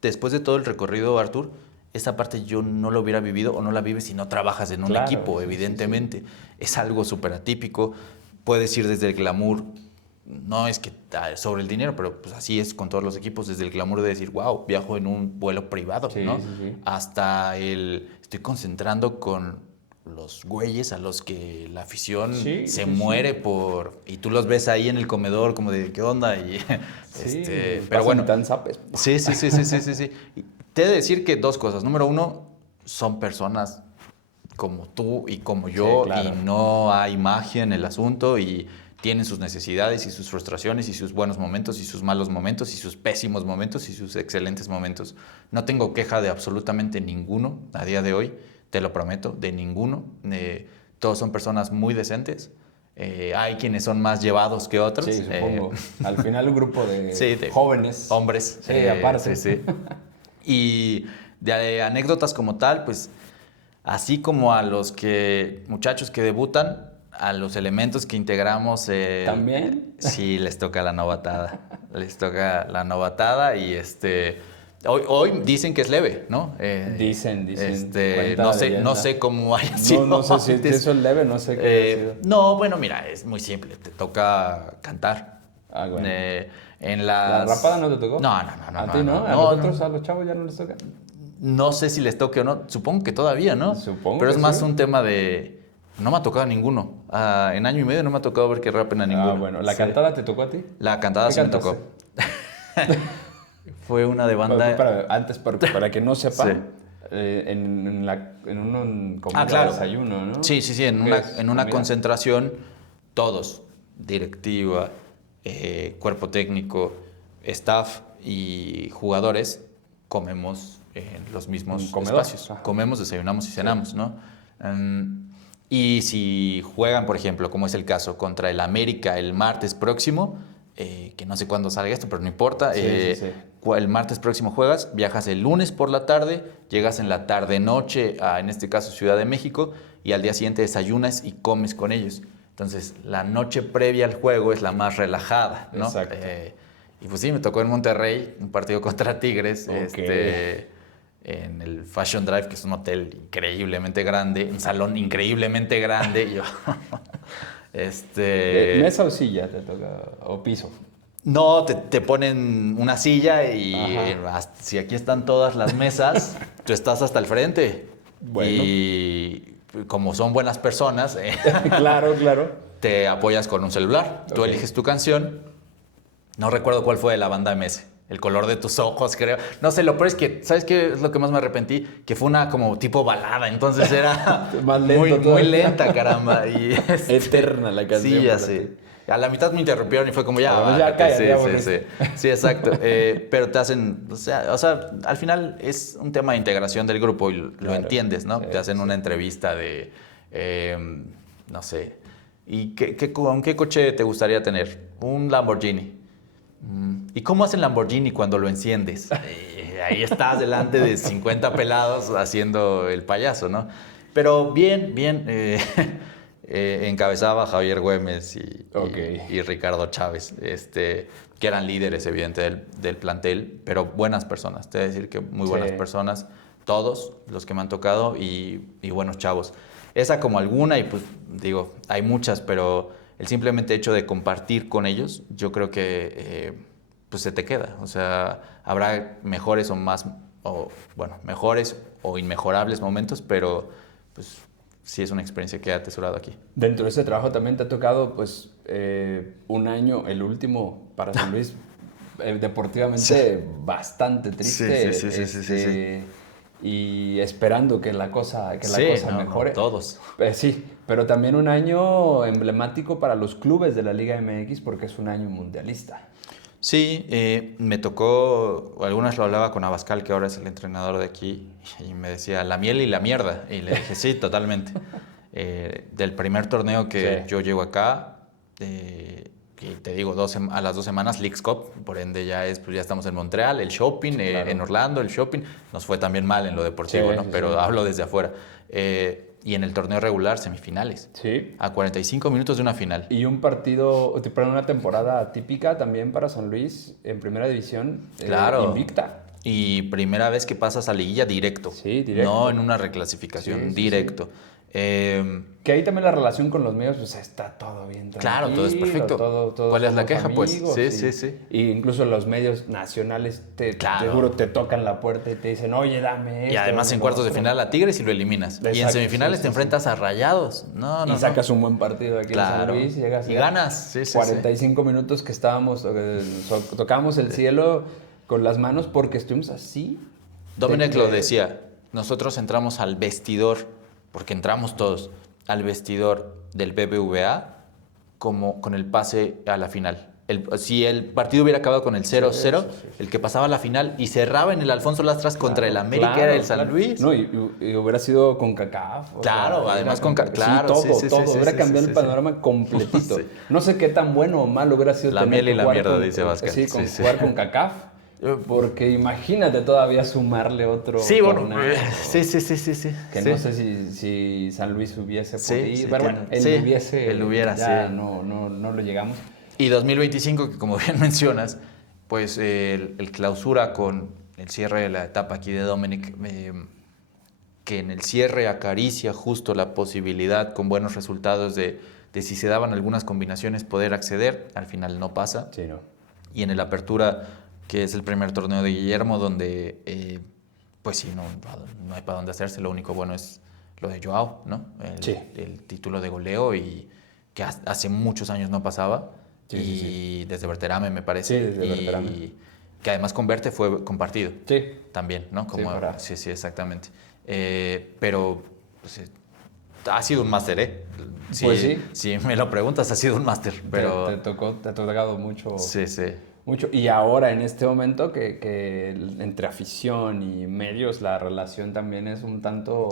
después de todo el recorrido, Artur, esa parte yo no lo hubiera vivido o no la vives si no trabajas en un equipo, evidentemente. Sí. Es algo súper atípico. Puedes ir desde el glamour, no es que sobre el dinero, pero pues así es con todos los equipos, desde el glamour de decir, wow, viajo en un vuelo privado, ¿no? Sí. Hasta estoy concentrando con los güeyes a los que la afición se muere por... Y tú los ves ahí en el comedor como de, ¿qué onda? Y, pero bueno. Tan zapes. Sí. Te he de decir que dos cosas. Número uno, son personas como tú y como yo, claro. Y no hay magia en el asunto y tienen sus necesidades y sus frustraciones y sus buenos momentos y sus malos momentos y sus pésimos momentos y sus excelentes momentos. No tengo queja de absolutamente ninguno a día de hoy, te lo prometo, de ninguno. Todos son personas muy decentes. Hay quienes son más llevados que otros. Sí, supongo. Al final un grupo de jóvenes. Hombres. Sí, aparte. Sí. Y de anécdotas como tal, pues así como a los muchachos que debutan, a los elementos que integramos... ¿También? Sí, les toca la novatada. Y hoy dicen que es leve, ¿no? Dicen. No sé cómo haya sido. No sé si eso es leve, no sé qué ha sido. No, bueno, mira, es muy simple. Te toca cantar. Ah, bueno. ¿La rapada no te tocó? No. ¿A ti no? ¿A nosotros, a los chavos ya no les toca? No sé si les toque o no. Supongo que todavía, ¿no? Supongo. Pero es más un tema de... No me ha tocado a ninguno. En año y medio no me ha tocado ver que rapen a ninguno. Ah, bueno. ¿La cantada te tocó a ti? La cantada sí me tocó. Fue una de banda... Antes, para que no sepa, en un claro. desayuno, ¿no? Sí. En una concentración, todos, directiva, cuerpo técnico, staff y jugadores, comemos en los mismos espacios. Ajá. Comemos, desayunamos y cenamos, ¿no? Y si juegan, por ejemplo, como es el caso, contra el América el martes próximo, que no sé cuándo salga esto, pero no importa. El martes próximo juegas, viajas el lunes por la tarde, llegas en la tarde-noche a, en este caso, Ciudad de México, y al día siguiente desayunas y comes con ellos. Entonces, la noche previa al juego es la más relajada, ¿no? Exacto. Y pues sí, me tocó en Monterrey, un partido contra Tigres, Okay. En el Fashion Drive, que es un hotel increíblemente grande, un salón increíblemente grande. Yo, ¿Mesa o silla te toca? ¿O piso? No, te ponen una silla y si aquí están todas las mesas, tú estás hasta el frente. Bueno. Y como son buenas personas, Claro. te apoyas con un celular. Okay. Tú eliges tu canción. No recuerdo cuál fue de la banda MS. El color de tus ojos, creo. No sé, lo peor es que, ¿sabes qué es lo que más me arrepentí? Que fue una como tipo balada, entonces era muy lenta, caramba. Y eterna la canción. Sí, ya sé. A la mitad me interrumpieron y fue como ya... ya cállate, sí, exacto. Pero te hacen... O sea, al final es un tema de integración del grupo y lo entiendes, ¿no? Te hacen una entrevista de... no sé... ¿Y con qué coche te gustaría tener? Un Lamborghini. ¿Y cómo hace el Lamborghini cuando lo enciendes? Ahí estás delante de 50 pelados haciendo el payaso, ¿no? Pero bien, encabezaba Javier Güemes y Ricardo Chávez, que eran líderes, evidente, del plantel, pero buenas personas. Te voy a decir que muy buenas personas, todos los que me han tocado y buenos chavos. Esa como alguna, y pues digo, hay muchas, pero el simplemente hecho de compartir con ellos, yo creo que pues se te queda. O sea, habrá mejores mejores o inmejorables momentos, pero pues sí es una experiencia que he atesorado aquí. Dentro de ese trabajo también te ha tocado, pues, un año, el último para San Luis, deportivamente bastante triste. Sí. Y esperando que la cosa mejore. No, todos. Sí, pero también un año emblemático para los clubes de la Liga MX porque es un año mundialista. Sí, me tocó, algunas lo hablaba con Abascal, que ahora es el entrenador de aquí, y me decía, la miel y la mierda. Y le dije, sí, totalmente. Del primer torneo que yo llego acá, y te digo, a las 2 semanas, Leagues Cup, por ende ya estamos en Montreal, el shopping, claro. En Orlando, el shopping. Nos fue también mal en lo deportivo, ¿no? Pero hablo desde afuera. Y en el torneo regular, semifinales. Sí. A 45 minutos de una final. Y un partido, para una temporada típica también para San Luis en primera división. Claro. Invicta. Y primera vez que pasas a liguilla directo. Sí, directo. No en una reclasificación, directo. Sí. Que ahí también la relación con los medios, pues está todo bien. Claro, todo es perfecto. Todo ¿Cuál es la queja? Amigos, pues sí. Y incluso los medios nacionales seguro te tocan la puerta y te dicen, oye, dame esto. Y además en cuartos de final a Tigres y lo eliminas. Exacto, y en semifinales te enfrentas a Rayados. Y sacas un buen partido aquí en San Luis. Y ganas. 45 minutos que estábamos, tocábamos el cielo con las manos porque estuvimos así. Dominic lo decía, nosotros entramos al vestidor, porque entramos todos al vestidor del BBVA como con el pase a la final. Si el partido hubiera acabado con el 0-0, el que pasaba a la final y cerraba en el Alfonso Lastras contra el América era el San Luis. No, y hubiera sido con CONCACAF. Claro, además con CONCACAF. Todo. Hubiera cambiado el panorama completito. No sé qué tan bueno o mal hubiera sido la miel y la mierda, dice Vázquez. Sí, jugar con CONCACAF. Porque imagínate todavía sumarle otro torneo. Sí. Que no sé si San Luis hubiese podido. Pero bueno, él hubiera, ya no lo llegamos. Y 2025, que como bien mencionas, pues el clausura con el cierre de la etapa aquí de Dominic, que en el cierre acaricia justo la posibilidad con buenos resultados de si se daban algunas combinaciones poder acceder, al final no pasa. Sí, no. Y en el Apertura, que es el primer torneo de Guillermo, donde pues sí, no hay para dónde hacerse, lo único bueno es lo de Joao, ¿no? El título de goleo y que hace muchos años no pasaba. Desde Berterame, me parece. Sí, desde Berterame. Y que además con Berte fue compartido. Sí. También, ¿no? Sí, exactamente. Pero pues, ha sido un máster, ¿eh? Pues sí. Si me lo preguntas, ha sido un máster. Pero te ha tocado mucho. Sí. Mucho. Y ahora, en este momento, que entre afición y medios, la relación también es un tanto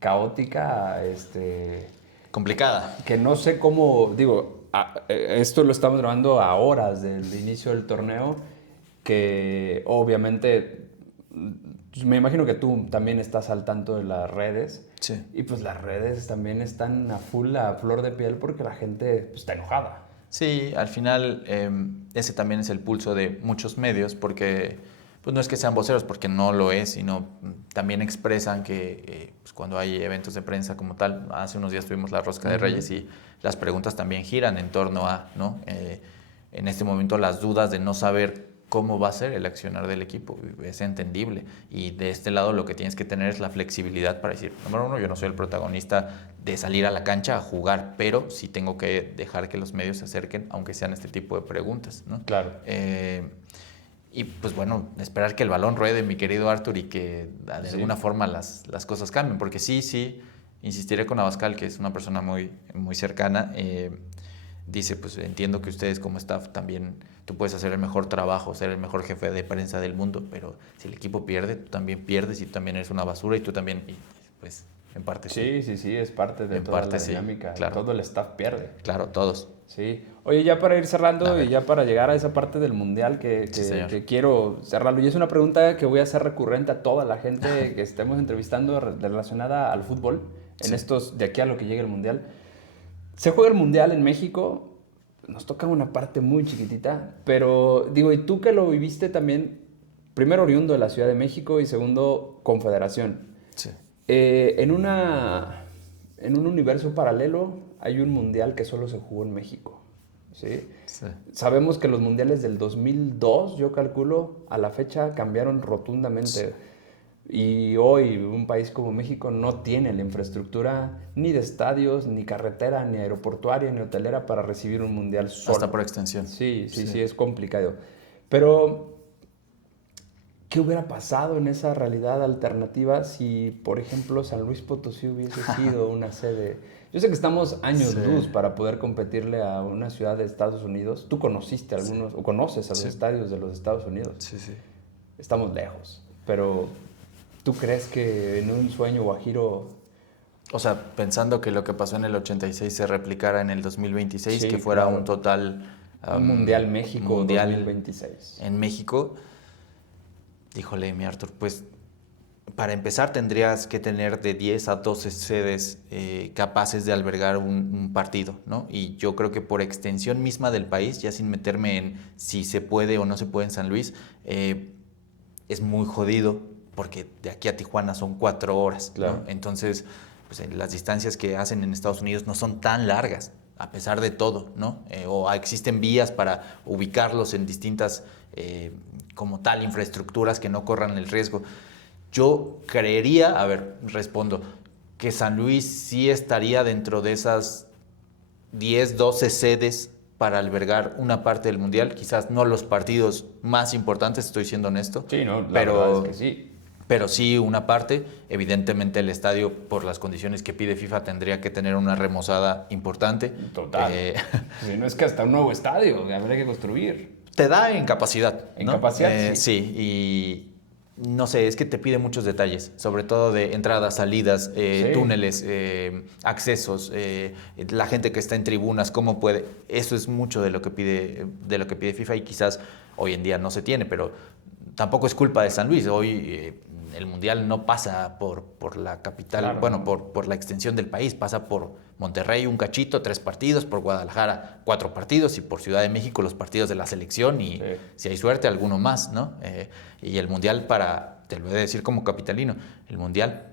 caótica. Complicada. Que no sé cómo, esto lo estamos grabando a horas del inicio del torneo, que obviamente, me imagino que tú también estás al tanto de las redes. Sí. Y pues las redes también están a flor de piel porque la gente está enojada. Sí, al final ese también es el pulso de muchos medios, porque pues no es que sean voceros, porque no lo es, sino también expresan que pues cuando hay eventos de prensa como tal, hace unos días tuvimos la Rosca de Reyes y las preguntas también giran en torno a, ¿no? En este momento las dudas de no saber cómo va a ser el accionar del equipo, es entendible. Y de este lado lo que tienes que tener es la flexibilidad para decir, número uno, yo no soy el protagonista de salir a la cancha a jugar, pero sí tengo que dejar que los medios se acerquen, aunque sean este tipo de preguntas, ¿no? Claro. Y pues bueno, esperar que el balón ruede, mi querido Arthur, y que de alguna forma las cosas cambien, porque sí, insistiré con Abascal, que es una persona muy, muy cercana. Dice, pues entiendo que ustedes como staff también, tú puedes hacer el mejor trabajo, ser el mejor jefe de prensa del mundo, pero si el equipo pierde, tú también pierdes y tú también eres una basura y tú también, pues En parte sí, es parte de toda la dinámica. Claro. Todo el staff pierde. Claro, todos. Sí. Oye, ya para ir cerrando y ya para llegar a esa parte del Mundial que quiero cerrarlo. Y es una pregunta que voy a hacer recurrente a toda la gente que estemos entrevistando relacionada al fútbol en estos, de aquí a lo que llegue el Mundial. Se juega el Mundial en México, nos toca una parte muy chiquitita, pero digo, ¿y tú que lo viviste también? Primero oriundo de la Ciudad de México y segundo Confederación. Sí. En un universo paralelo hay un mundial que solo se jugó en México. ¿Sí? Sí. Sabemos que los mundiales del 2002, yo calculo, a la fecha cambiaron rotundamente. Sí. Y hoy un país como México no tiene la infraestructura ni de estadios, ni carretera, ni aeroportuaria, ni hotelera para recibir un mundial solo. Hasta por extensión. Sí, es complicado. Pero ¿qué hubiera pasado en esa realidad alternativa si, por ejemplo, San Luis Potosí hubiese sido una sede? Yo sé que estamos años luz para poder competirle a una ciudad de Estados Unidos. Tú conociste algunos, o conoces a los estadios de los Estados Unidos. Sí. Estamos lejos, pero ¿tú crees que en un sueño guajiro? O sea, pensando que lo que pasó en el 86 se replicara en el 2026, que fuera un total... un Mundial México 2026. En México... Híjole, mi Arthur, pues para empezar tendrías que tener de 10 a 12 sedes capaces de albergar un partido, ¿no? Y yo creo que por extensión misma del país, ya sin meterme en si se puede o no se puede en San Luis, es muy jodido porque de aquí a Tijuana son 4 horas, claro. ¿no? Entonces, pues, las distancias que hacen en Estados Unidos no son tan largas, a pesar de todo, ¿no? O existen vías para ubicarlos en distintas, como tal, infraestructuras que no corran el riesgo. Yo creería, respondo, que San Luis sí estaría dentro de esas 10, 12 sedes para albergar una parte del Mundial, quizás no los partidos más importantes, estoy siendo honesto. Sí, no, la verdad es que sí. Pero sí una parte. Evidentemente el estadio, por las condiciones que pide FIFA, tendría que tener una remozada importante. Total. Si no es que hasta un nuevo estadio habría que construir. Te da en capacidad, ¿no? En capacidad, sí. Sí, y no sé, es que te pide muchos detalles, sobre todo de entradas, salidas, túneles, accesos, la gente que está en tribunas, cómo puede. Eso es mucho de lo que pide FIFA y quizás hoy en día no se tiene, pero tampoco es culpa de San Luis. Hoy el Mundial no pasa por la capital, claro, bueno, por la extensión del país, pasa por Monterrey un cachito, 3 partidos, por Guadalajara 4 partidos y por Ciudad de México los partidos de la selección y si hay suerte alguno más, ¿no? Y el Mundial te lo voy a decir como capitalino, el Mundial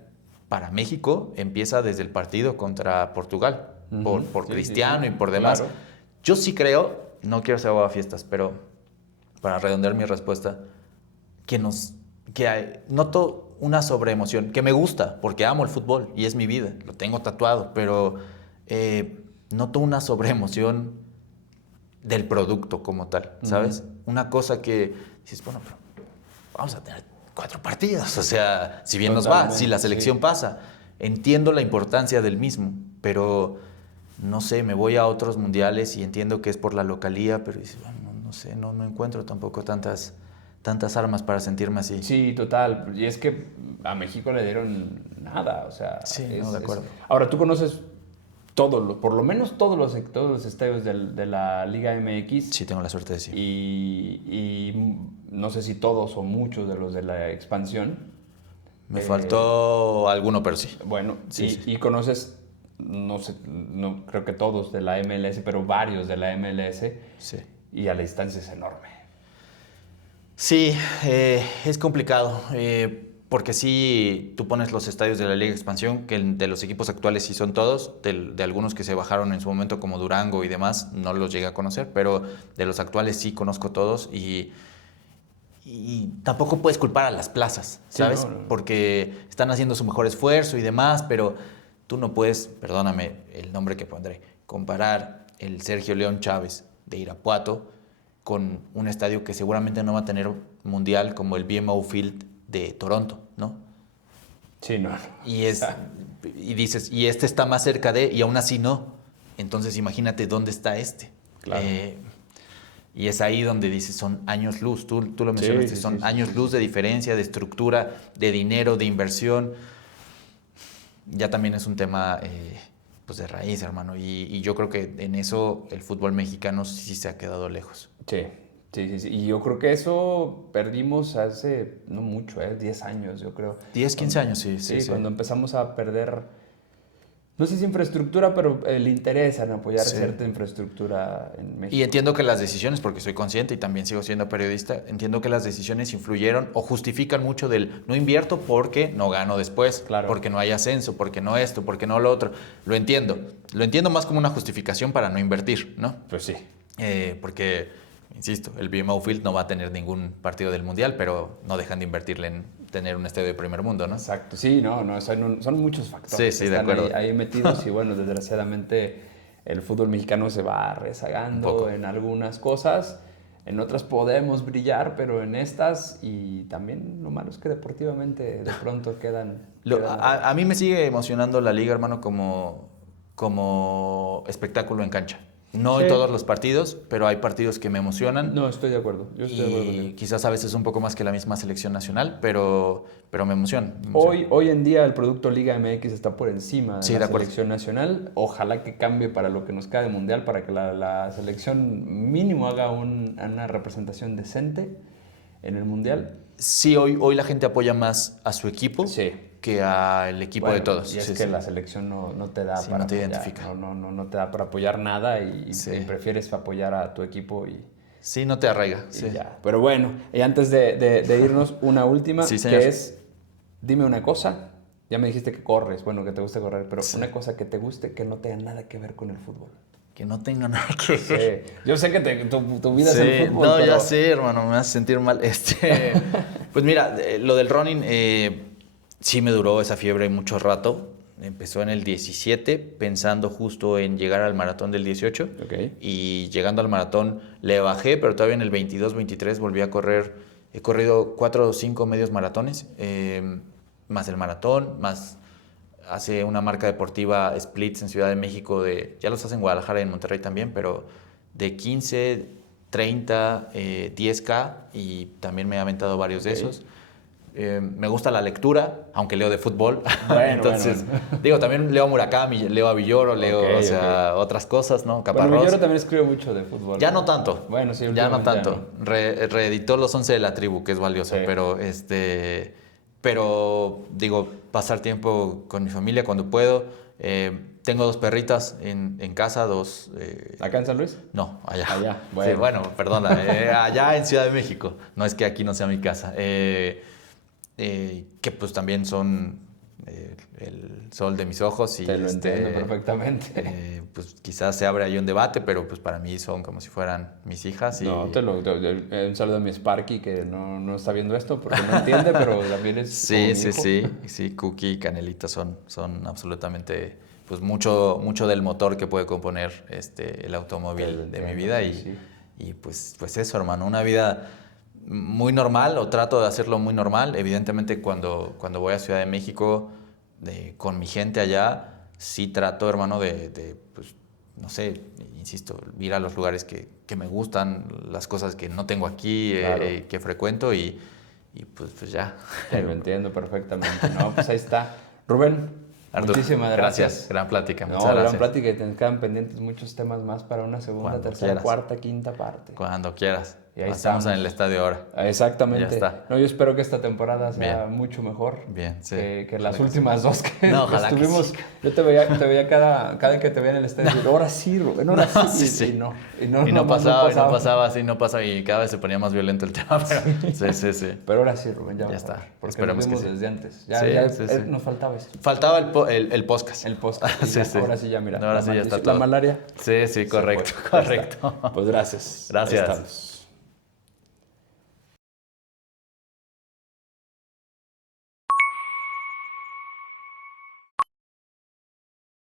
para México empieza desde el partido contra Portugal, por Cristiano y por demás. Claro. Yo sí creo, no quiero hacer aguafiestas, pero para redondear mi respuesta, que noto una sobreemoción, que me gusta, porque amo el fútbol y es mi vida, lo tengo tatuado, pero noto una sobreemoción del producto como tal, ¿sabes? Una cosa que dices, bueno, pero vamos a tener 4 partidos, o sea, si bien nos va, si la selección pasa, entiendo la importancia del mismo, pero no sé, me voy a otros mundiales y entiendo que es por la localía, pero dices, bueno, no sé, no encuentro tampoco tantas armas para sentirme así. Sí, total. Y es que a México le dieron nada, o sea... Sí, de acuerdo. Ahora, tú conoces por lo menos todos los estadios de la Liga MX. Sí, tengo la suerte de decir. Y no sé si todos o muchos de los de la expansión. Me faltó alguno, pero sí. Bueno, sí. Y conoces, no sé, no creo que todos de la MLS, pero varios de la MLS. Sí. Y a la distancia es enorme. Sí, es complicado, porque sí, tú pones los estadios de la Liga de Expansión, que de los equipos actuales sí son todos, de algunos que se bajaron en su momento como Durango y demás, no los llegué a conocer, pero de los actuales sí conozco todos y tampoco puedes culpar a las plazas, ¿sabes? Sí, no. Porque están haciendo su mejor esfuerzo y demás, pero tú no puedes, perdóname el nombre que pondré, comparar el Sergio León Chávez de Irapuato con un estadio que seguramente no va a tener mundial como el BMO Field de Toronto, ¿no? Sí, no. Y dices, y este está más cerca y aún así no. Entonces imagínate dónde está este. Claro. Y es ahí donde dices, son años luz. Tú lo mencionaste, son años luz de diferencia, de estructura, de dinero, de inversión. ya también es un tema pues de raíz, hermano. Y yo creo que en eso el fútbol mexicano sí se ha quedado lejos. Sí. Y yo creo que eso perdimos hace no mucho, 10 años, yo creo. 10, 15 años, sí. Cuando empezamos a perder, no sé si infraestructura, pero el interés en apoyar cierta infraestructura en México. Y entiendo que las decisiones, porque soy consciente y también sigo siendo periodista, entiendo que las decisiones influyeron o justifican mucho del no invierto porque no gano después, porque no hay ascenso, porque no esto, porque no lo otro. Lo entiendo más como una justificación para no invertir, ¿no? Pues sí. Porque... Insisto, el BMO Field no va a tener ningún partido del Mundial, pero no dejan de invertirle en tener un estadio de primer mundo, ¿no? Exacto, sí, son muchos factores que están de acuerdo. ahí metidos y bueno, desgraciadamente el fútbol mexicano se va rezagando en algunas cosas, en otras podemos brillar, pero en estas y también lo malo es que deportivamente de pronto quedan... A mí me sigue emocionando la liga, hermano, como espectáculo en cancha. No en todos los partidos, pero hay partidos que me emocionan. No, estoy de acuerdo. Yo estoy de acuerdo con él. Quizás a veces un poco más que la misma selección nacional, pero me emociona. Hoy en día el producto Liga MX está por encima de la acuerdo. selección nacional. Ojalá que cambie para lo que nos queda de mundial, para que la selección mínimo haga una representación decente en el mundial. Sí, hoy la gente apoya más a su equipo. Sí. Que al equipo de todos. Y es que la selección no te da para no te apoyar, identifica. No te da para apoyar nada y prefieres apoyar a tu equipo y... Sí, no te arraiga. Y ya. Pero bueno, y antes de irnos, una última, que es, dime una cosa, ya me dijiste que corres, bueno, que te gusta correr, pero una cosa que te guste que no tenga nada que ver con el fútbol. Que no tenga nada que ver. Sí. Yo sé que tu vida es el fútbol. No, pero... ya sé, hermano, me hace sentir mal. Pues mira, lo del running... sí me duró esa fiebre mucho rato. Empezó en el 17, pensando justo en llegar al maratón del 18. Okay. Y llegando al maratón le bajé, pero todavía en el 22, 23 volví a correr. He corrido 4 o 5 medios maratones, más el maratón, más hace una marca deportiva Splits en Ciudad de México. Ya los hacen en Guadalajara y en Monterrey también, pero de 15, 30, 10K y también me he aventado varios de esos. Me gusta la lectura, aunque leo de fútbol. Bueno, entonces, digo, también leo a Murakami, leo a Villoro, leo otras cosas, ¿no? Caparrós. Bueno, Villoro también escribe mucho de fútbol. Ya no tanto. Bueno, sí, ya no tanto. Reeditó Los 11 de la Tribu, que es valioso, pero digo, pasar tiempo con mi familia cuando puedo. Tengo 2 perritas en casa, 2... ¿Acá en San Luis? No, allá. Allá, bueno. Sí, bueno, perdona, allá en Ciudad de México. No es que aquí no sea mi casa. Que pues también son el sol de mis ojos. Y te lo entiendo perfectamente. Pues quizás se abre ahí un debate, pero pues para mí son como si fueran mis hijas. Y... No, un saludo a mi Sparky, que no está viendo esto porque no entiende, pero también es Sí, Cookie y Canelita son absolutamente, pues mucho del motor que puede componer el automóvil de mi vida. Y pues eso, hermano, una vida muy normal, o trato de hacerlo muy normal. Evidentemente cuando voy a Ciudad de México con mi gente allá, sí trato, hermano, pues, no sé, insisto, ir a los lugares que me gustan, las cosas que no tengo aquí, claro. Que frecuento y pues ya. Te lo entiendo perfectamente. No, pues ahí está. Rubén, Artur, muchísimas gracias. Gran plática. No, gran plática, y te quedan pendientes muchos temas más para una segunda, tercera, cuarta, quinta parte. Cuando quieras. Y ahí estamos en el estadio ahora. Exactamente. Ya está. No, yo espero que esta temporada sea mucho mejor que las últimas 2 que estuvimos. Que sí. Yo te veía cada que te veía en el estadio. Ahora sí, Rubén, ahora sí. Y no pasaba. Y cada vez se ponía más violento el tema. Pero, sí. Pero ahora sí, Rubén, ya está. Porque nos vimos desde antes. Nos faltaba eso. Faltaba el podcast. El podcast. Ahora sí, ya mira. Ahora sí ya está todo. La malaria. Sí, correcto. Pues gracias. Gracias.